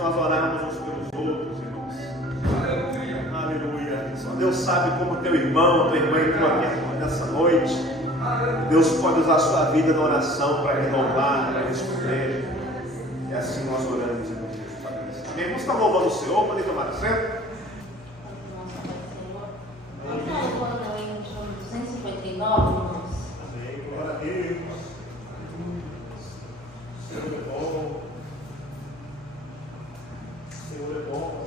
nós orarmos uns pelos outros, irmãos. Aleluia. Aleluia. Só Deus sabe como teu irmão, tua irmã entrou aqui nessa noite. Deus pode usar a sua vida na oração para renovar, para responder. É assim nós oramos, irmãos. Amém? Vamos estar louvando o Senhor, podem tomar assento. Vamos estar louvando aí no Salmo 259, irmãos. Amém. Glória a Deus. O Senhor é bom. O Senhor é bom.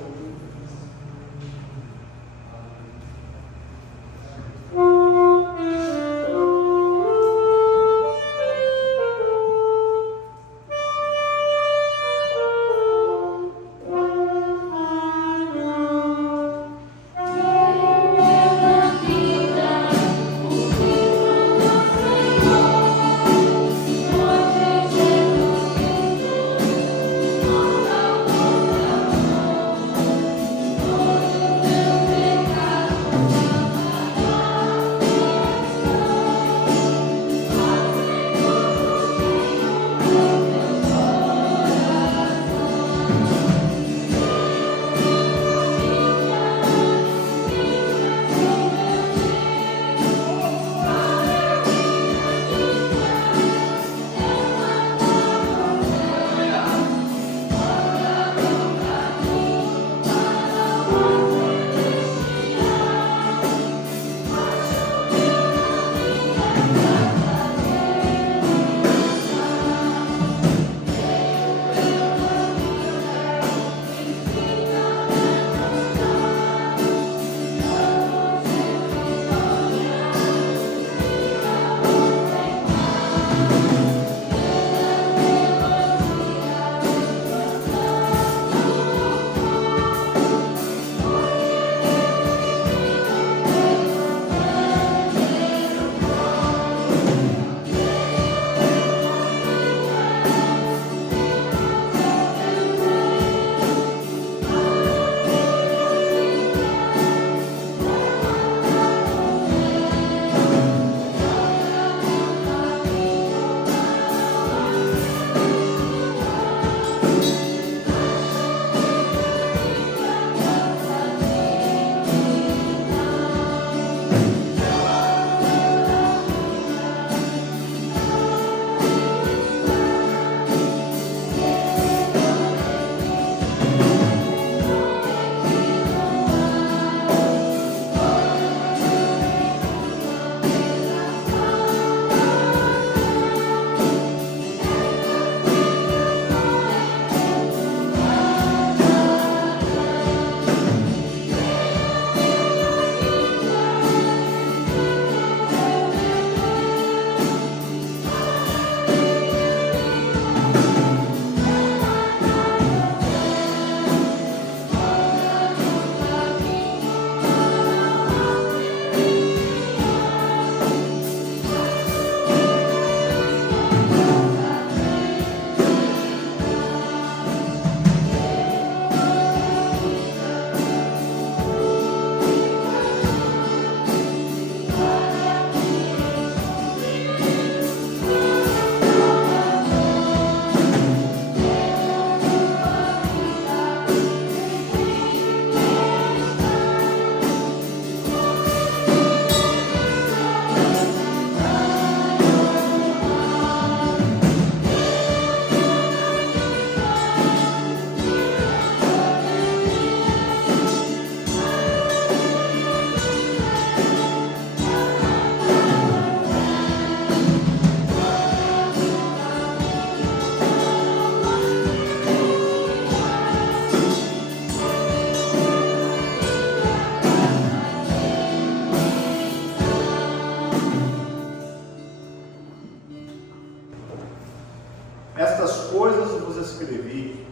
escrevi,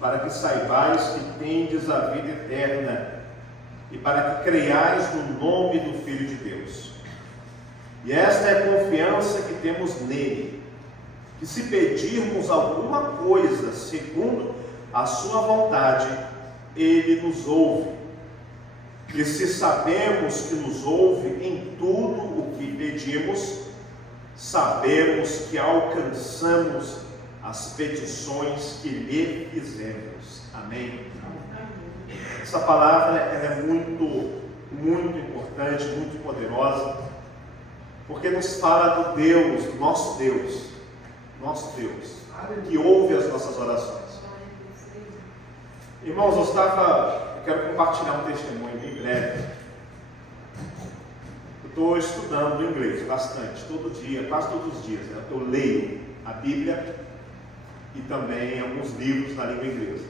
para que saibais que tendes a vida eterna e para que creiais no nome do Filho de Deus. E esta é a confiança que temos nele, que se pedirmos alguma coisa segundo a sua vontade, ele nos ouve. E se sabemos que nos ouve em tudo o que pedimos, sabemos que alcançamos as petições que lhe fizemos. Amém? Essa palavra ela é muito importante, muito poderosa, porque nos fala do Deus, do nosso Deus, que ouve as nossas orações. Irmãos, eu quero compartilhar um testemunho bem breve. Eu estou estudando inglês bastante, todo dia, quase todos os dias. Né? Eu leio a Bíblia e também alguns livros na língua inglesa.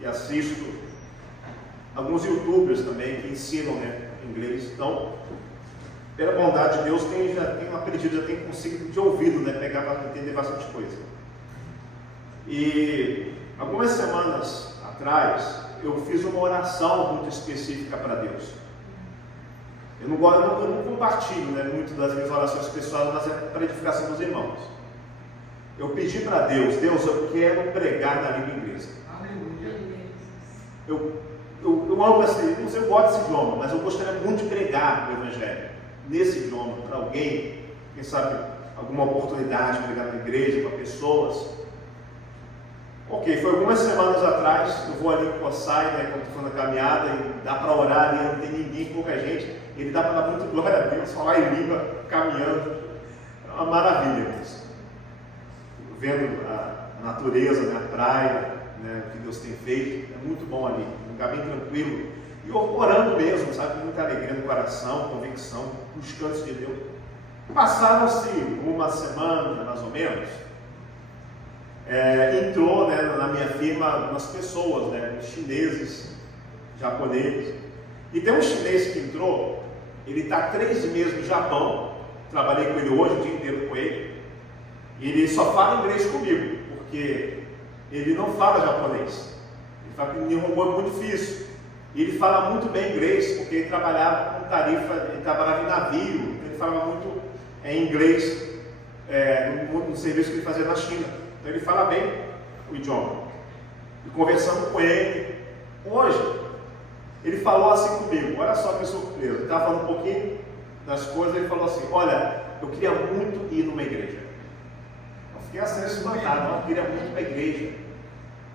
E assisto alguns youtubers também que ensinam, né, inglês. Então, pela bondade de Deus, já tenho aprendido, já tenho conseguido de ouvido, né, entender bastante coisa. E algumas semanas atrás, eu fiz uma oração muito específica para Deus. Eu não compartilho, né, muito das minhas orações pessoais, mas é para edificação dos irmãos. Eu pedi para Deus, eu quero pregar na língua inglesa. Eu amo eu gosto desse idioma, mas eu gostaria muito de pregar o Evangelho nesse idioma, para alguém, quem sabe, alguma oportunidade de pregar na igreja, para pessoas. Ok, foi algumas semanas atrás, eu vou ali em Coçai, né, quando estou fazendo a caminhada, e dá para orar ali, não tem ninguém, pouca gente, ele dá para dar muito glória a Deus, falar em língua, caminhando, é uma maravilha isso. Vendo a natureza, né, a praia, né, o que Deus tem feito, é muito bom ali, um lugar bem tranquilo, e orando mesmo, sabe, com muita alegria no coração, convicção, buscando de Deus. Passaram-se uma semana, mais ou menos, entrou, né, na minha firma umas pessoas, né, chineses, japoneses, e tem um chinês que entrou, ele está 3 meses no Japão, trabalhei com ele hoje, o dia inteiro com ele, e ele só fala inglês comigo, porque ele não fala japonês, ele fala que o Nihongo é muito difícil, e ele fala muito bem inglês, porque ele trabalhava com tarifa, ele trabalhava em navio, ele falava muito inglês no serviço que ele fazia na China. Então ele fala bem o idioma. E conversando com ele, hoje, ele falou assim comigo, olha só que surpresa, ele estava falando um pouquinho das coisas, ele falou assim, olha, eu queria muito ir numa igreja. Eu fiquei assim espantado, eu queria muito ir para a igreja.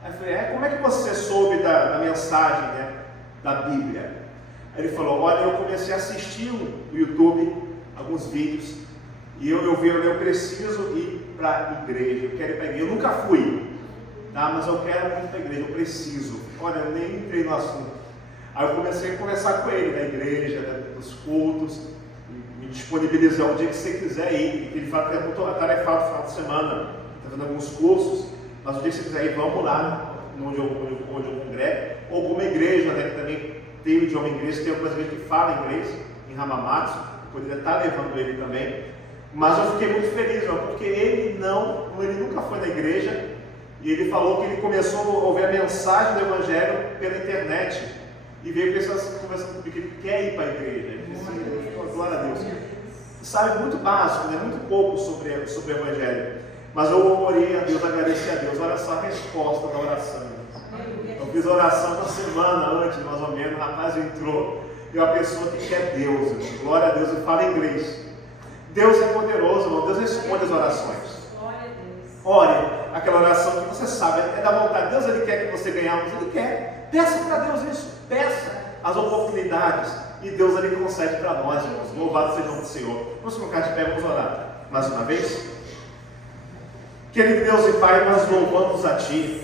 Aí eu falei, como é que você soube da mensagem, né, da Bíblia? Aí ele falou, olha, eu comecei a assistir no YouTube alguns vídeos, e eu preciso ir para a igreja, eu quero ir para a igreja, eu nunca fui, tá? Mas eu quero muito ir para a igreja, eu preciso. Olha, eu nem entrei no assunto. Aí eu comecei a conversar com ele na igreja, nos cultos, me disponibilizar o dia que você quiser ir. Ele fala que é muito atarefado no final de semana, está fazendo alguns cursos, mas o dia que você quiser ir, vamos lá, onde eu congrego, ou alguma igreja, né, que também tem o idioma inglês, tem algumas igrejas que falam inglês, em Hamamatsu, eu poderia estar levando ele também. Mas eu fiquei muito feliz, porque ele nunca foi na igreja, e ele falou que ele começou a ouvir a mensagem do Evangelho pela internet, e veio conversando comigo, ele quer ir para a igreja. Ele disse assim, glória a Deus. Sabe muito básico, né? Muito pouco sobre o Evangelho. Mas eu orei a Deus, agradeci a Deus. Olha só a resposta da oração. Eu fiz a oração uma semana antes, mais ou menos, o rapaz entrou, e uma pessoa que quer Deus, glória a Deus, e fala inglês. Deus é poderoso, irmão. Deus responde as orações. Ore, aquela oração que você sabe, é da vontade. Deus, Ele quer que você ganhe, mas Ele quer. Peça para Deus isso. Peça as oportunidades. E Deus, Ele concede para nós, irmãos. Louvado seja o nome do Senhor. Vamos colocar de pé, vamos orar mais uma vez. Querido Deus e Pai, nós louvamos a Ti.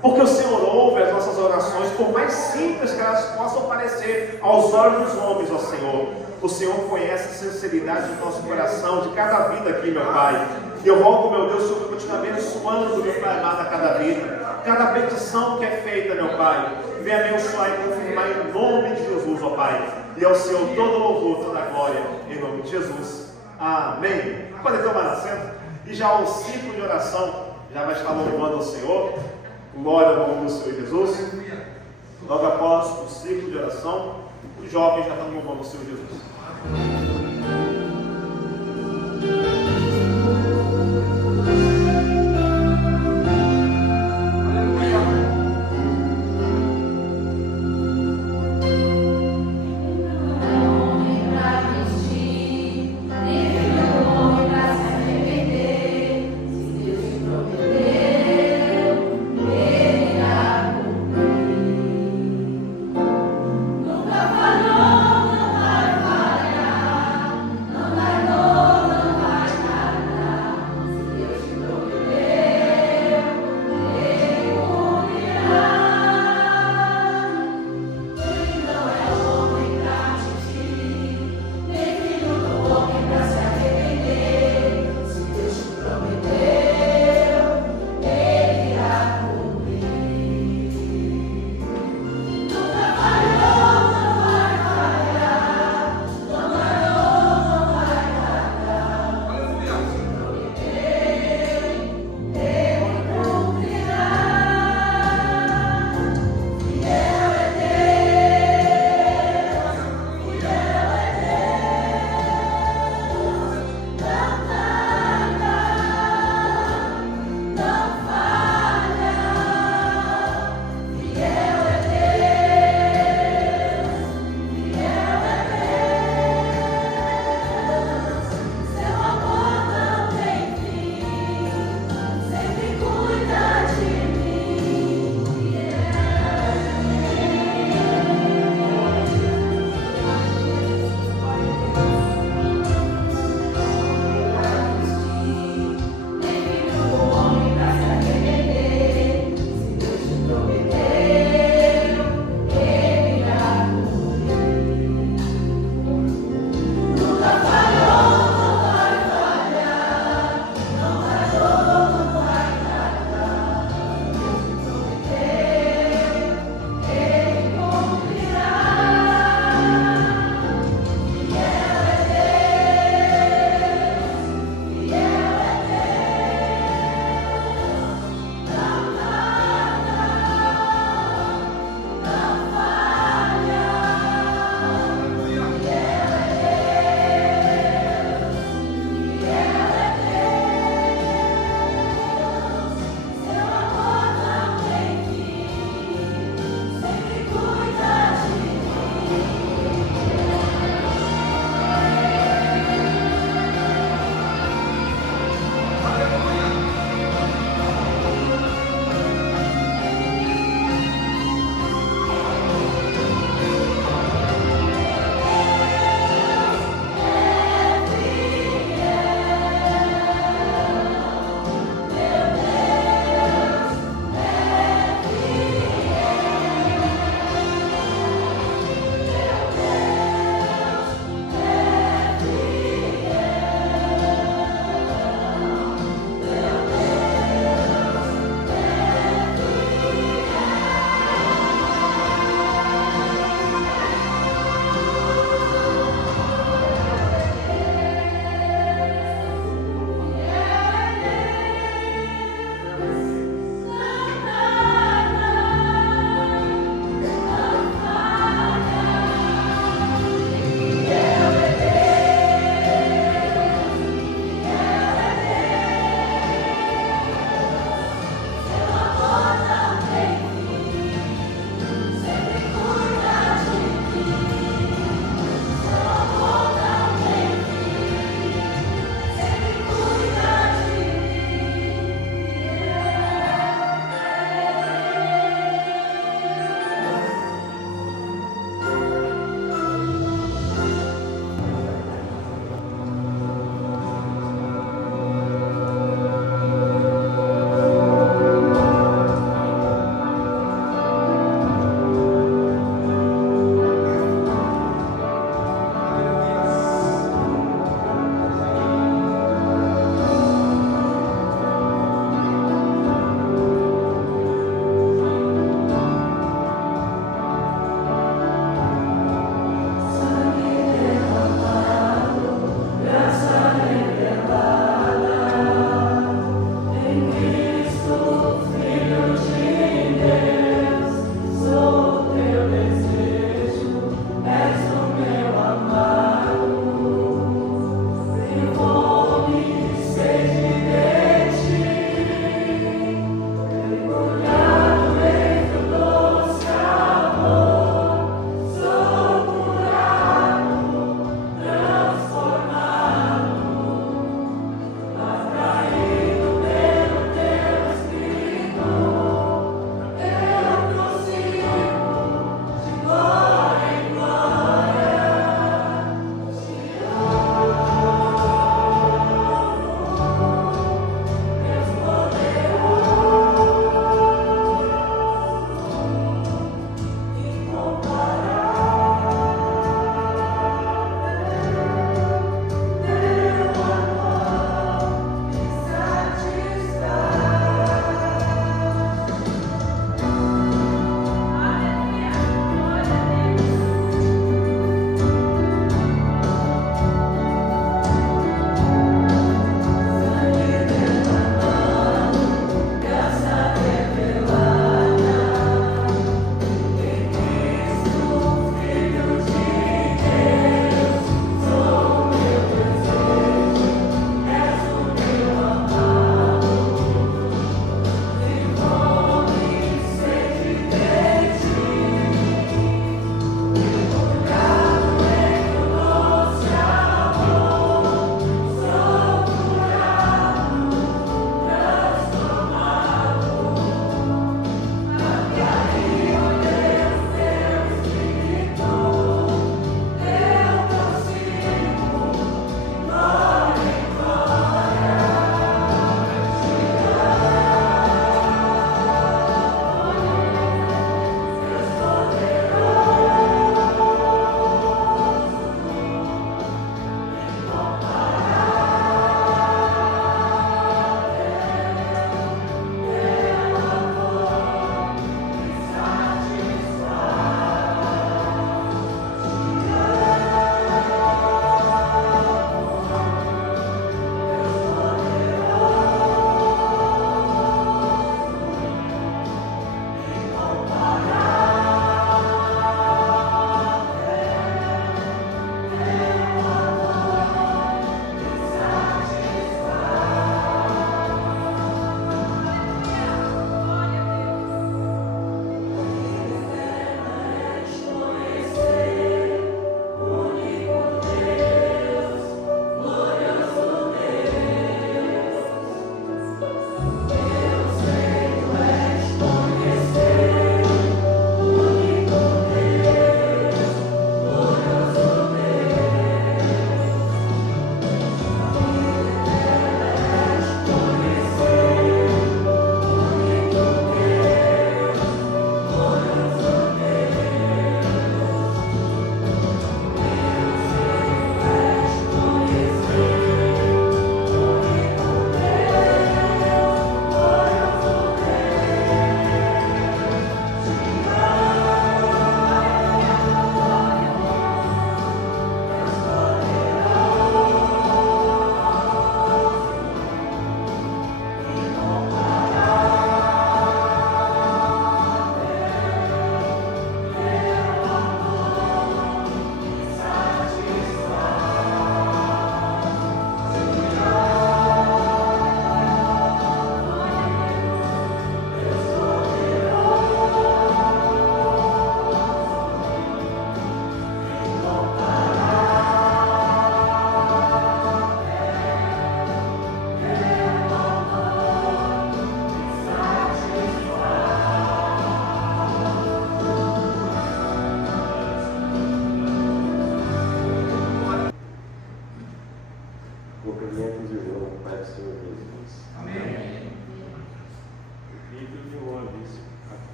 Porque o Senhor ouve as nossas orações, por mais simples que elas possam parecer aos olhos dos homens, ó Senhor. O Senhor conhece a sinceridade do nosso coração, de cada vida aqui, meu Pai. E eu rogo, meu Deus, Senhor, que continue abençoando, meu Pai amado, a cada vida. Cada petição que é feita, meu Pai, venha abençoar e confirmar em nome de Jesus, ó Pai. E ao Senhor todo louvor, toda glória, em nome de Jesus. Amém. Pode tomar assento. E já o ciclo de oração já vai estar louvando ao Senhor. Glória ao nome do Senhor Jesus. Logo após o ciclo de oração, os jovens já estão louvando o Senhor Jesus. Deus te prometeu.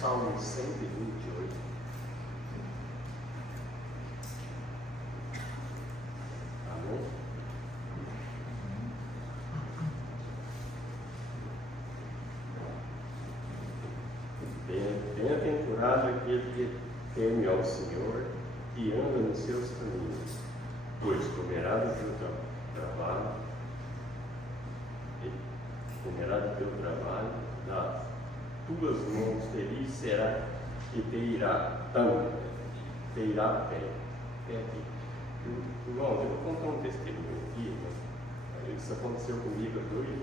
Salmo 128. Amém? Bem-aventurado aquele que teme ao Senhor e anda nos seus caminhos, pois comerá do teu trabalho, das tuas mãos feliz será e te irá bem. Irmãos, eu vou contar um testemunho aqui, né? Isso aconteceu comigo há 2 dias.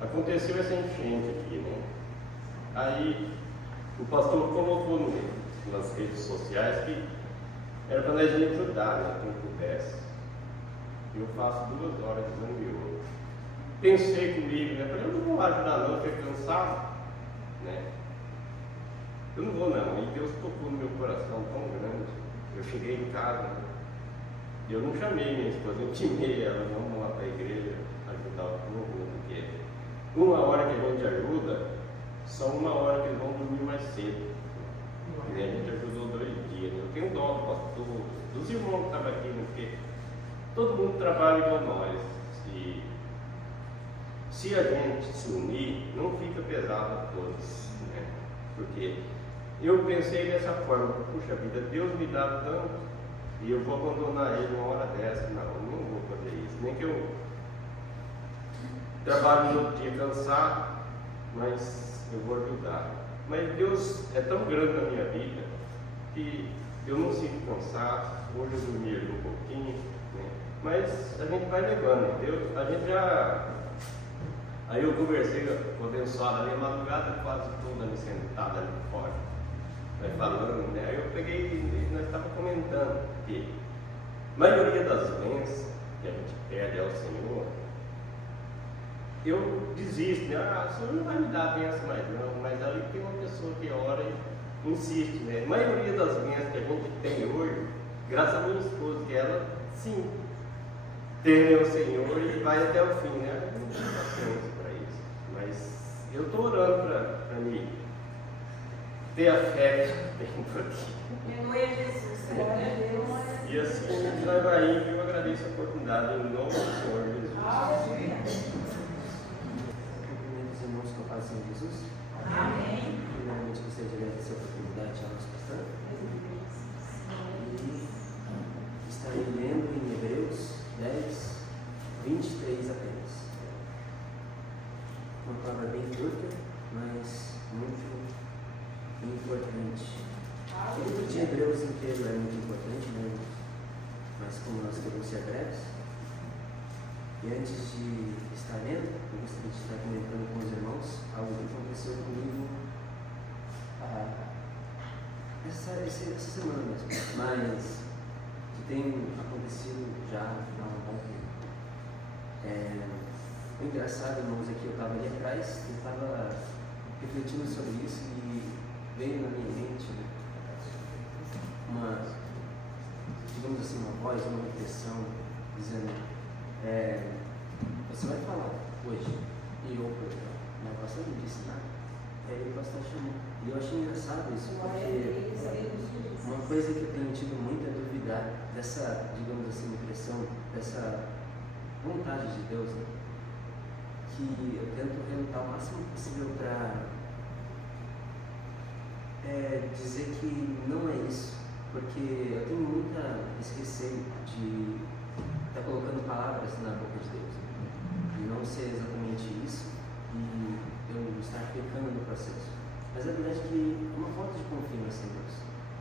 Aconteceu essa enchente aqui, né? Aí o pastor colocou nas redes sociais que era para nós ajudar, né? Quem pudesse. Eu faço 2 horas de zangueiro. Pensei comigo, né? Falei, eu não vou ajudar não, eu fiquei cansado, né? Eu não vou não. E Deus tocou no meu coração tão grande. Eu cheguei em casa, né? Eu não chamei minha esposa, eu intimei ela, vamos lá para a igreja ajudar o povo, porque 1 hora que a gente ajuda, só 1 hora que eles vão dormir mais cedo. E a gente ajudou 2 dias. Eu tenho dó do pastor, dos irmãos que estavam aqui, né? Porque todo mundo trabalha igual nós. Se a gente se unir, não fica pesado a todos, né? Porque eu pensei dessa forma, puxa vida, Deus me dá tanto e eu vou abandonar Ele 1 hora dessa. Não vou fazer isso. Nem que eu trabalho no outro dia cansado, mas eu vou ajudar. Mas Deus é tão grande na minha vida que eu não sinto cansado. Hoje eu dormi ali um pouquinho, né? Mas a gente vai levando, Deus, a gente já. Aí eu conversei com a abençoada ali, a madrugada quase toda ali sentada ali fora, vai falando, né? Aí eu peguei e nós estávamos comentando que a maioria das bênçãos que a gente pede ao Senhor, eu desisto, né? O Senhor não vai me dar a bênção mais não, mas ali tem uma pessoa que ora e insiste, né? A maioria das bênçãos que a gente tem hoje, graças a minha esposa, que ela, sim, teme ao Senhor e vai até o fim, né? Eu não tenho paciência para isso, mas eu estou orando para mim ter a fé que eu tenho por aqui. Aleluia, Jesus. Glória a Deus. E assim a gente vai indo, eu agradeço a oportunidade em nome do Senhor Jesus. Aleluia. Cumprimento os irmãos com a paz do Senhor Jesus. Amém. Primeiramente gostaria de agradecer a oportunidade ao nosso pastor. E estarei lendo em Hebreus 10, 23 apenas. Uma palavra bem curta, mas muito importante. O livro de Hebreus inteiro é muito importante, né? Mas como nós queremos ser breves, e antes de estar lendo, eu gostaria de estar comentando com os irmãos algo que aconteceu comigo essa semana mesmo, mas que tem acontecido já há um bom tempo. O engraçado, irmãos, é que eu estava ali atrás e estava refletindo sobre isso e veio na minha mente uma, digamos assim, uma voz, uma impressão dizendo: você vai falar hoje. E eu, mas o pastor não disse nada. Aí o pastor chamou. E eu achei engraçado isso, porque uma coisa que eu tenho tido muito é duvidar dessa, digamos assim, impressão, dessa vontade de Deus, né? Que eu tento relutar o máximo possível para dizer que não é isso, porque eu tenho esse receio de estar colocando palavras na boca de Deus, né? E não ser exatamente isso e eu estar pecando no processo. Mas a verdade é que é uma falta de confiança em Deus,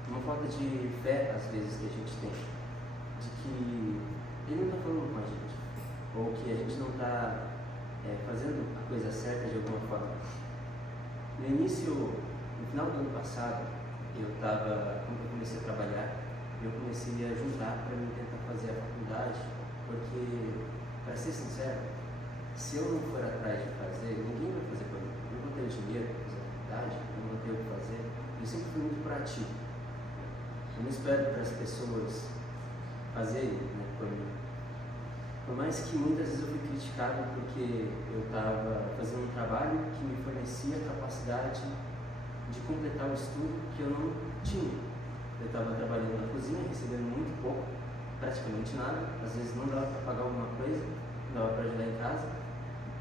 uma falta de fé às vezes que a gente tem, de que Ele não está falando com a gente, ou que a gente não está fazendo a coisa certa de alguma forma. No final do ano passado, quando eu comecei a trabalhar, eu comecei a juntar para mim tentar fazer a faculdade, porque, para ser sincero, se eu não for atrás de fazer, ninguém vai fazer para mim. Eu não vou ter dinheiro para fazer a faculdade, eu não vou ter o que fazer. Eu sempre fui muito proativo. Eu não espero para as pessoas fazerem, né, por mim. Por mais que muitas vezes eu fui criticado porque eu estava fazendo um trabalho que me fornecia a capacidade de completar o estudo que eu não tinha. Eu estava trabalhando na cozinha, recebendo muito pouco, praticamente nada. Às vezes não dava para pagar alguma coisa, não dava para ajudar em casa.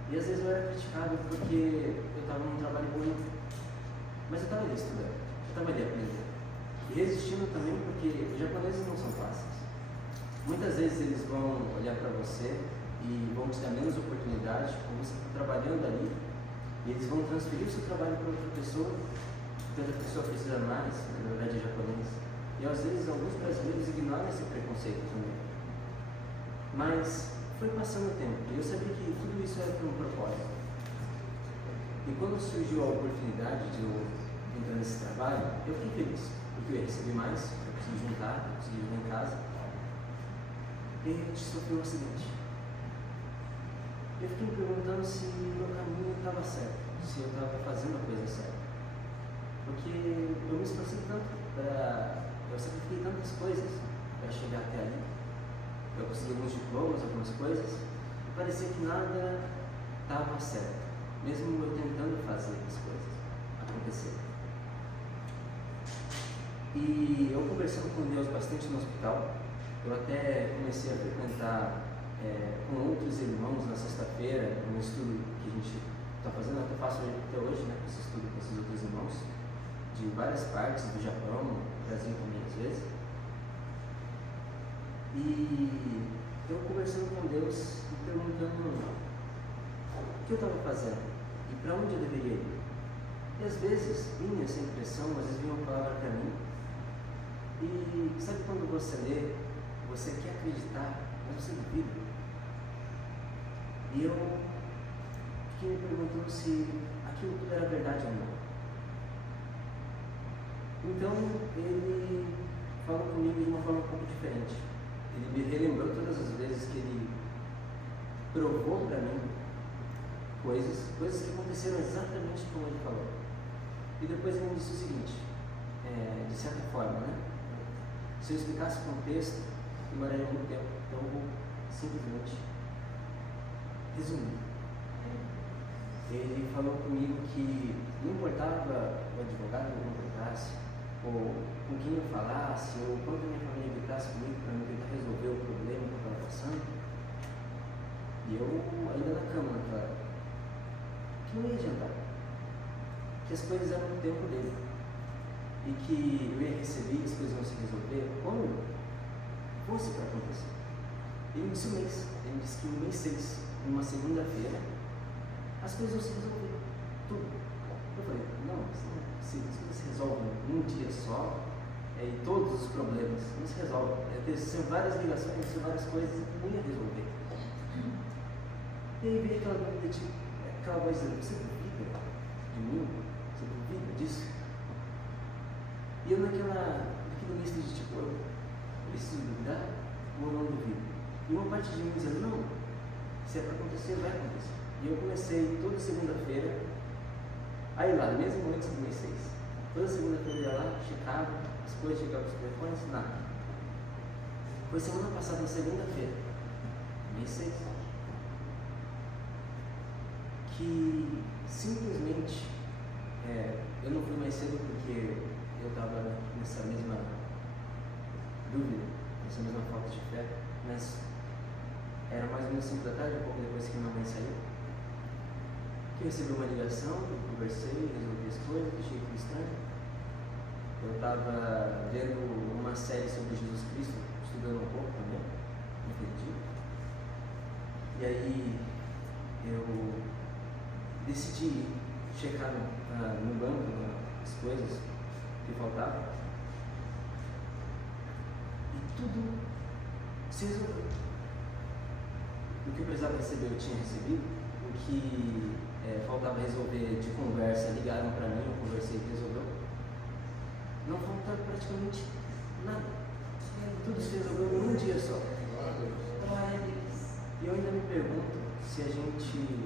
E às vezes eu era criticado porque eu estava num trabalho bonito. Mas eu estava ali estudando, eu estava ali aprendendo. E resistindo também porque os japoneses não são fáceis. Muitas vezes eles vão olhar para você e vão te dar menos oportunidade, como você está trabalhando ali, e eles vão transferir o seu trabalho para outra pessoa, porque outra pessoa precisa mais, na verdade é japonês. E às vezes alguns brasileiros ignoram esse preconceito também. Mas foi passando o tempo, e eu sabia que tudo isso era por um propósito. E quando surgiu a oportunidade de eu entrar nesse trabalho, eu fiquei feliz, porque eu ia receber mais, eu consegui juntar, eu consegui ir em casa. E a gente sofreu um acidente. Eu fiquei me perguntando se o meu caminho estava certo, se eu estava fazendo a coisa certa. Porque eu me esforcei tanto eu sacrifiquei tantas coisas para chegar até ali. Eu consegui alguns diplomas, algumas coisas, e parecia que nada estava certo, mesmo eu tentando fazer as coisas acontecerem. E eu conversando com Deus bastante no hospital, eu até comecei a frequentar com outros irmãos na sexta-feira, um estudo que a gente está fazendo, até faço até hoje, né, esse estudo com esses outros irmãos, de várias partes do Japão, do Brasil também às vezes. E eu conversando com Deus e perguntando o que eu estava fazendo e para onde eu deveria ir. E às vezes vinha essa impressão, às vezes vinha uma palavra para mim. E sabe quando você lê, você quer acreditar, mas você duvida? E eu fiquei me perguntando se aquilo tudo era verdade ou não. Então ele falou comigo de uma forma um pouco diferente. Ele me relembrou todas as vezes que ele provou para mim coisas que aconteceram exatamente como ele falou. E depois ele me disse o seguinte, de certa forma, né? Se eu explicasse o contexto, demoraria muito tempo, então eu vou simplesmente resumir. Ele falou comigo que não importava o advogado que eu contratasse, ou com quem eu falasse, ou quanto a minha família gritasse comigo para me tentar resolver o problema que eu estava passando, e eu ainda na cama naquela hora, que não ia adiantar, que as coisas eram no tempo dele, e que eu ia receber, as coisas iam se resolver quando fosse para acontecer. Ele me disse um mês, ele me disse que no mês 6, numa segunda-feira, as coisas iam se resolver, tudo. Eu falei, não, se as coisas se resolvem num dia só, e todos os problemas não se resolvem. Ser várias ligações, ser várias coisas, não ia resolver. E aí veio aquela dúvida, aquela voz dizendo, você duvida de mim? Você duvida disso? E eu naquele misto de tipo, eu preciso duvidar ou não duvido? E uma parte de mim dizendo, não, se é para acontecer, vai acontecer. E eu comecei toda segunda-feira, aí lá, mesmo antes do mês 6, toda segunda-feira eu ia lá, checava as coisas, chegava os telefones, nada. Foi semana passada, na segunda-feira, mês 6, que simplesmente eu não fui mais cedo porque eu estava nessa mesma dúvida, nessa mesma falta de fé, mas era mais ou menos 5 da tarde, um pouco depois que minha mãe saiu, que eu recebi uma ligação, eu conversei, resolvi as coisas, achei tudo estranho. Eu estava vendo uma série sobre Jesus Cristo, estudando um pouco também, naquele dia. E aí eu decidi checar no banco as coisas que faltavam. E tudo se resolveu. O que eu precisava receber eu tinha recebido. O que faltava resolver de conversa, ligaram para mim, eu conversei e resolveu. Não faltava praticamente nada. Tudo se resolveu num dia só. E eu ainda me pergunto se a gente,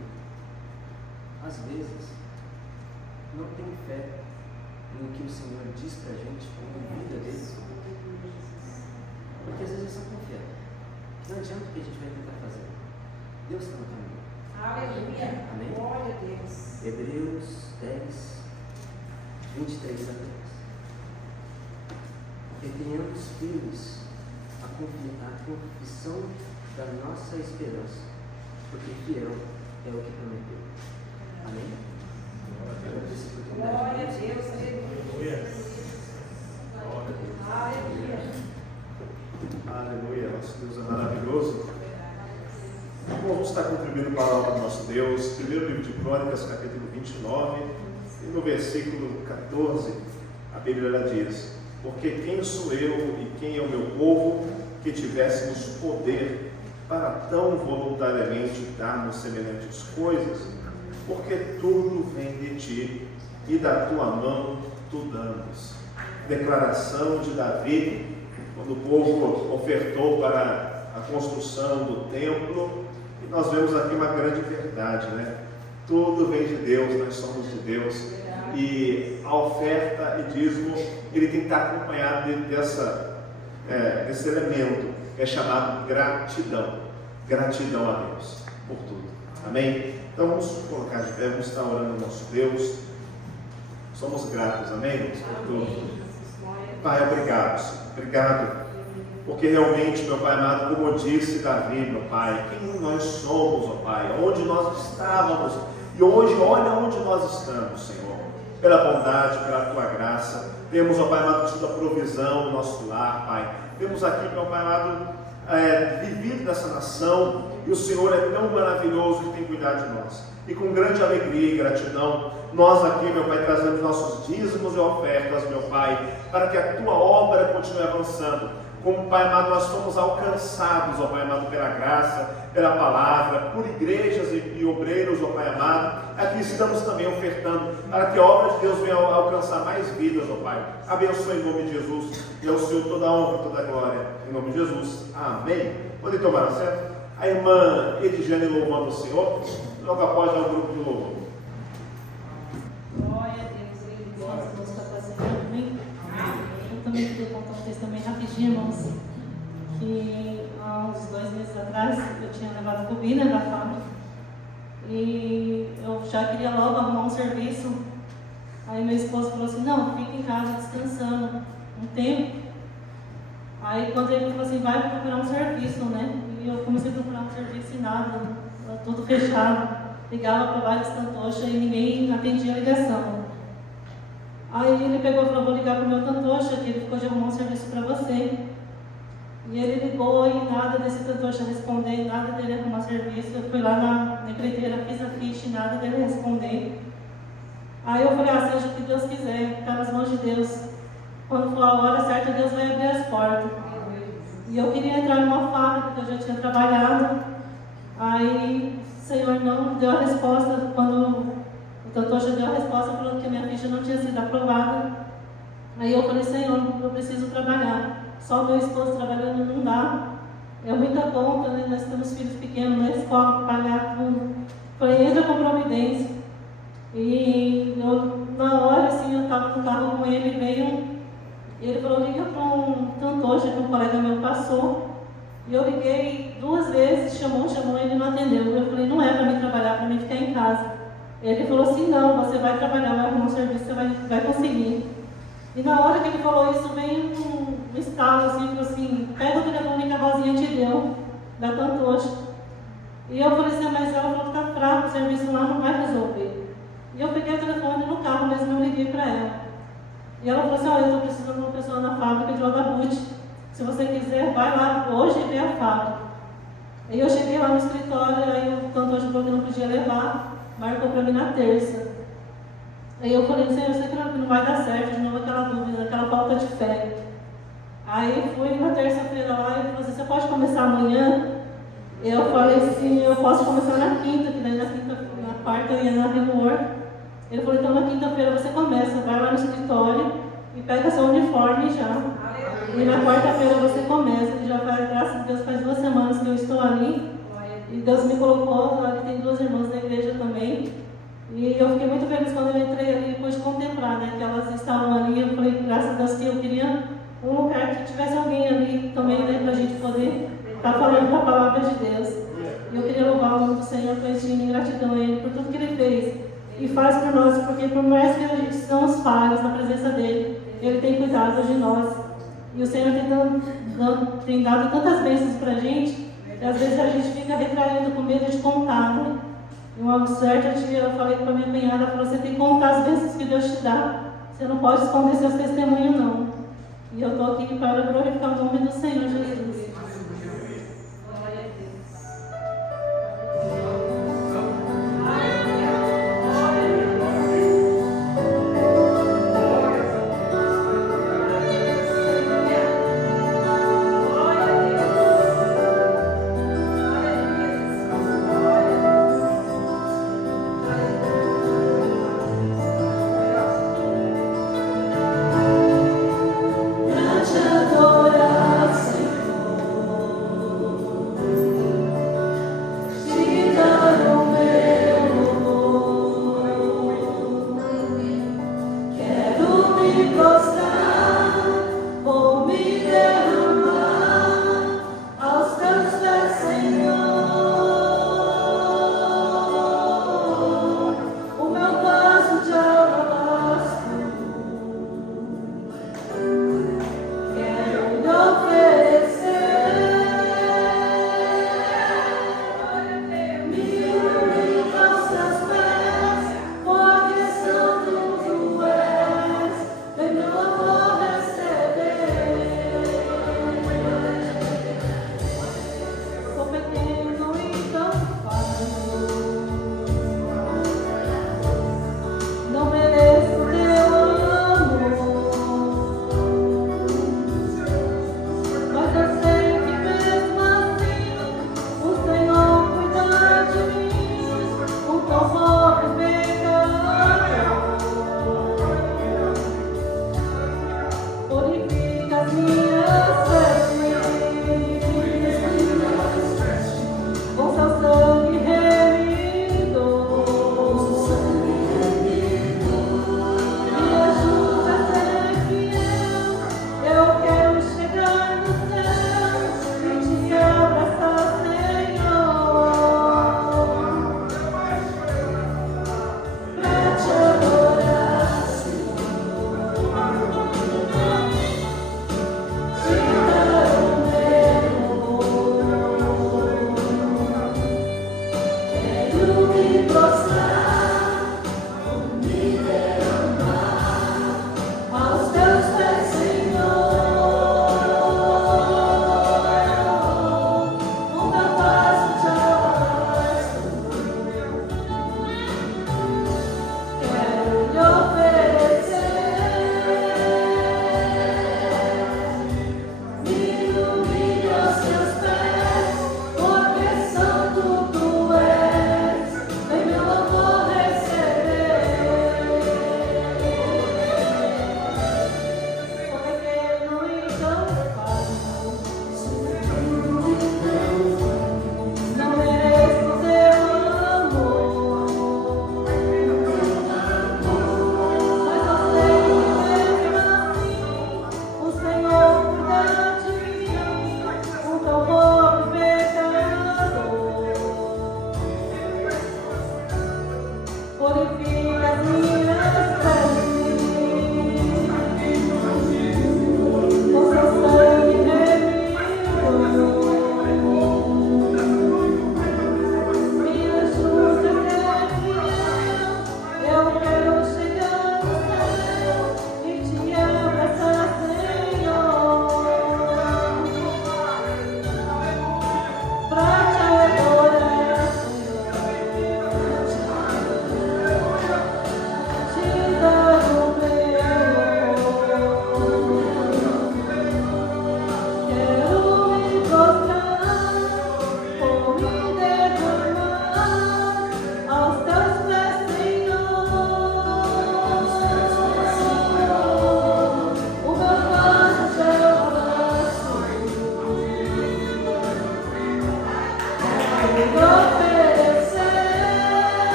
às vezes, não tem fé no que o Senhor diz pra gente, como vida dele. Porque às vezes é só confiar. Não adianta o que a gente vai tentar fazer. Deus está no caminho. Aleluia. Amém? Glória a Deus. Hebreus 10, 23 a 10. Retenhamos firmes a confissão da nossa esperança, porque fiel é o que prometeu. Amém? Agradeço a oportunidade. Glória a Deus. Aleluia. Aleluia. Aleluia, nosso Deus é maravilhoso. Bom, vamos estar contribuindo para a palavra do nosso Deus. Primeiro livro de Crônicas, capítulo 29, e no versículo 14, a Bíblia diz: porque quem sou eu e quem é o meu povo que tivéssemos poder para tão voluntariamente darmos semelhantes coisas? Porque tudo vem de ti e da tua mão tu damos. Declaração de Davi, quando o povo ofertou para a construção do templo. E nós vemos aqui uma grande verdade, né? Tudo vem de Deus, nós somos de Deus. E a oferta e dízimo, ele tem que estar acompanhado desse elemento, que é chamado gratidão. Gratidão a Deus por tudo. Amém? Então vamos colocar de pé, vamos estar orando ao nosso Deus. Somos gratos, amém, Deus, por tudo. Pai, obrigado, Senhor. Obrigado, porque realmente, meu Pai amado, como disse Davi, meu Pai, quem nós somos, ó Pai, onde nós estávamos, e hoje, olha onde nós estamos, Senhor, pela bondade, pela Tua graça. Temos, ó Pai amado, tido a provisão no nosso lar, Pai. Temos aqui, meu Pai amado, vivido nessa nação, e o Senhor é tão maravilhoso que tem cuidado de nós. E com grande alegria e gratidão, nós aqui, meu Pai, trazemos nossos dízimos e ofertas, meu Pai, para que a Tua obra continue avançando. Como, Pai amado, nós fomos alcançados, ó Pai amado, pela graça, pela palavra, por igrejas e obreiros, ó Pai amado. Aqui estamos também ofertando para que a obra de Deus venha alcançar mais vidas, ó Pai. Abençoe em nome de Jesus, e ao Senhor toda a honra, toda a glória, em nome de Jesus. Amém. Podem tomar assento? A irmã Ediane louvando o Senhor, logo após o grupo do louvor. Glória a Deus. Nossa, Deus está fazendo, amém? Eu também queria contar um testemunho rapidinho, irmãos, que há uns 2 meses atrás eu tinha levado Covid, né, da fábrica, e eu já queria logo arrumar um serviço. Aí meu esposo falou assim: não, fica em casa descansando um tempo. Aí quando ele falou assim: vai procurar um serviço, né? E eu comecei a procurar um serviço e nada, tudo fechado. Ligava para vários tantochas e ninguém atendia a ligação. Aí ele pegou e falou: vou ligar para o meu tantocha, que ele ficou de arrumar um serviço para você. E ele ligou e nada desse tantocha responder, nada dele arrumar serviço. Eu fui lá na empreiteira, fiz a ficha e nada dele responder. Aí eu falei: ah, seja o que Deus quiser, está nas mãos de Deus. Quando for a hora certa, Deus vai abrir as portas. E eu queria entrar numa fábrica que eu já tinha trabalhado. Aí o Senhor não deu a resposta. Quando o tantocha deu a resposta, falou que a minha ficha não tinha sido aprovada. Aí eu falei: Senhor, eu preciso trabalhar. Só meu esposo trabalhando não dá. É muita conta, né? Nós temos filhos pequenos na escola, pagar tudo. Falei: entra com providência. E eu, na hora, assim, eu estava no carro com ele, veio. E ele falou: liga para um tantocha que um colega meu passou. E eu liguei 2 vezes, chamou, ele não atendeu. Eu falei: não é para mim trabalhar, para mim ficar em casa. Ele falou assim: não, você vai trabalhar, vai arrumar um serviço, você vai conseguir. E na hora que ele falou isso, veio um estalo assim, falou assim: pega o telefone que a Rosinha te deu, da tantocha. E eu falei assim: mas ela falou que está fraco, o serviço lá não vai resolver. E eu peguei o telefone no carro mesmo, eu liguei para ela. E ela falou assim: olha, eu estou precisando de uma pessoa na fábrica de Odabute. Se você quiser, vai lá hoje e vê a fábrica. Aí eu cheguei lá no escritório, aí o tantocha falou que não podia levar, marcou para mim na terça. Aí eu falei: Senhor, eu sei que não vai dar certo, de novo aquela dúvida, aquela falta de fé. Aí fui na terça-feira lá e ele falou assim: você pode começar amanhã? Eu falei assim: eu posso começar na quinta, que daí na quarta eu ia na Renor. Ele falou: então na quinta-feira você começa, vai lá no escritório e pega seu uniforme já. E na quarta-feira você começa, que já faz, graças a Deus, faz 2 semanas que eu estou ali. E Deus me colocou, lá que tem 2 irmãs da igreja também. E eu fiquei muito feliz quando eu entrei ali, depois de contemplar, né, que elas estavam ali. Eu falei: graças a Deus, que eu queria um lugar que tivesse alguém ali também, né, para a gente poder estar falando da palavra de Deus. E eu queria louvar o por mais que a gente estamos falhos na presença dele, ele tem cuidado de nós. E o Senhor tem dado tantas bênçãos para a gente, que às vezes a gente fica retraindo com medo de contar, né? E uma certa dia eu falei para minha cunhada, ela falou, você tem que contar as bênçãos que Deus te dá. Você não pode esconder seus testemunhos, não. E eu estou aqui para glorificar o nome do Senhor Jesus. Glória a Deus. Pra te adorar, Senhor.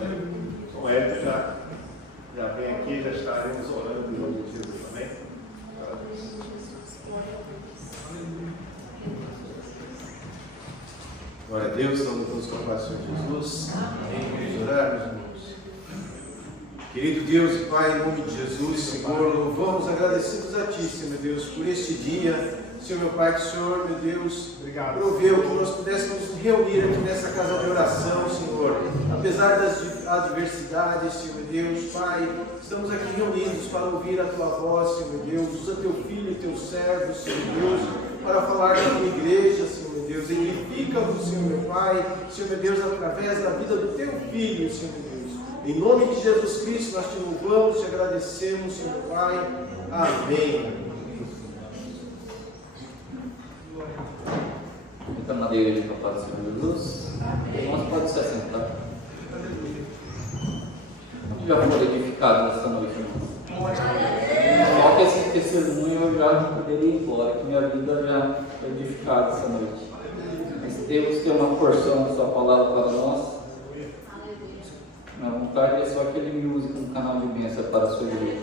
O Hélio já vem aqui, já estaremos orando em nome de Jesus, amém? Glória a Deus, estamos todos com a paz do Senhor Jesus. Amém. Vamos orar, meus irmãos. Querido Deus e Pai, em nome de Jesus, Senhor, louvamos, agradecidos a Ti, Senhor, meu Deus, por este dia. Senhor, meu Pai, que o Senhor, meu Deus, proveu que nós pudéssemos nos reunir aqui nessa casa de oração, Senhor. Apesar das adversidades, Senhor, meu Deus, Pai, estamos aqui reunidos para ouvir a Tua voz, Senhor, meu Deus. Usa Teu Filho e Teu servo, Senhor, meu Deus, para falar da Tua igreja, Senhor, meu Deus. Edifica-nos, Senhor, meu Pai, Senhor, meu Deus, através da vida do Teu Filho, Senhor, meu Deus. Em nome de Jesus Cristo, nós Te louvamos, Te agradecemos, Senhor, meu Pai. Amém. Então, na igreja que eu falo do Senhor Jesus, irmãos, pode se assentar. Já foi edificado nessa noite, irmãos. Só que esse testemunho eu já poderia ir embora, que minha vida já foi edificada essa noite. Mas Deus tem uma porção de Sua palavra para nós. Minha vontade é só que Ele me use como canal de bênção para a sua igreja.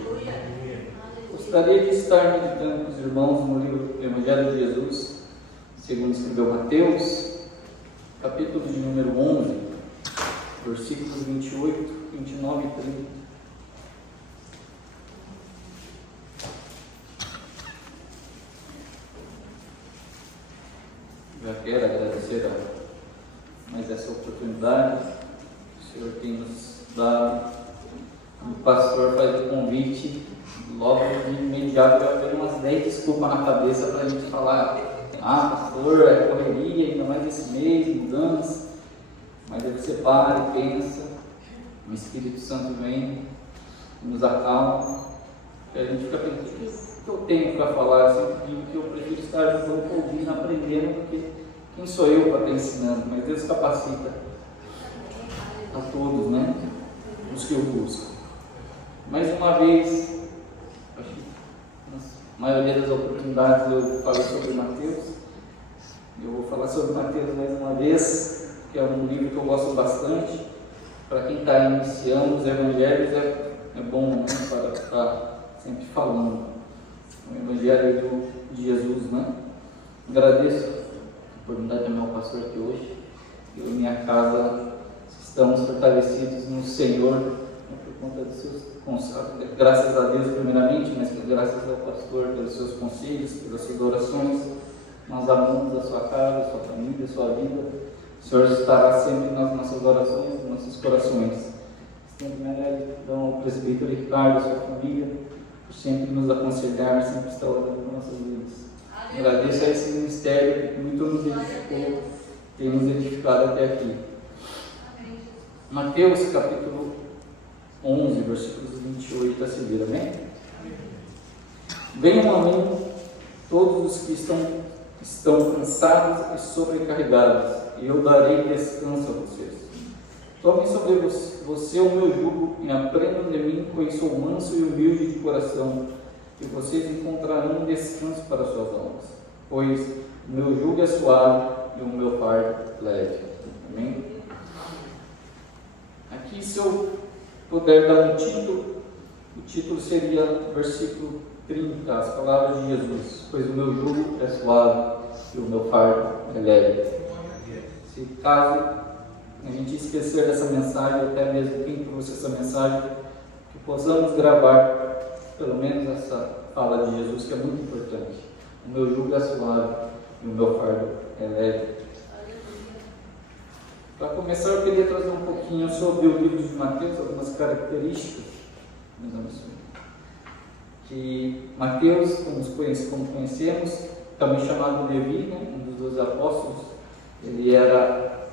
Gostaria de estar meditando com os irmãos no livro Evangelho de Jesus, segundo escreveu Mateus, capítulo de número 11, versículos 28, 29 e 30. Já quero agradecer a mais essa oportunidade que o Senhor tem nos dado. O pastor faz o convite, logo de imediato já veio umas 10 desculpas na cabeça para a gente falar. Pastor, é correria, ainda mais esse mês, mudanças. Mas aí você para e pensa, o Espírito Santo vem, nos acalma, e a gente fica pensando, o que eu tenho para falar? Eu sempre digo que eu prefiro estar junto, ouvindo, aprendendo, porque quem sou eu para estar ensinando? Mas Deus capacita a todos, né? Os que eu busco. Mais uma vez, acho que na maioria das oportunidades eu falei sobre Mateus. Eu vou falar sobre Mateus mais uma vez, que é um livro que eu gosto bastante. Para quem está iniciando os evangelhos, é bom, né, para estar sempre falando o evangelho de Jesus, né? Agradeço a oportunidade do meu pastor aqui hoje. Eu e minha casa estamos fortalecidos no Senhor, né, por conta dos seus conselhos, graças a Deus primeiramente, mas graças ao pastor pelos seus conselhos, pelas suas orações. Nós amamos a sua casa, a sua família, a sua vida. O Senhor estará sempre nas nossas orações, nos nossos corações. Sempre me agradecemos ao presbítero Ricardo, a sua família, por sempre nos aconselhar, sempre estar orando por nossas vidas. Agradeço a esse ministério que muito nos edificou, tem nos edificado até aqui. Mateus capítulo 11, versículos 28 a seguir, amém? Venham a mim todos os que estão cansados e sobrecarregados, e eu darei descanso a vocês. Tomem sobre você o meu jugo e aprendam de mim, pois sou manso e humilde de coração, e vocês encontrarão descanso para suas almas, pois o meu jugo é suave e o meu fardo leve. Amém? Aqui, se eu puder dar um título, o título seria versículo 30, as palavras de Jesus, pois o meu jugo é suave e o meu fardo é leve. Se caso a gente esquecer dessa mensagem, até mesmo quem trouxe essa mensagem, que possamos gravar pelo menos essa fala de Jesus, que é muito importante. O meu jugo é suave e o meu fardo é leve. Para começar, eu queria trazer um pouquinho sobre o livro de Mateus, algumas características, que Mateus, como conhecemos, também chamado Levi, né, um dos 12 apóstolos, ele era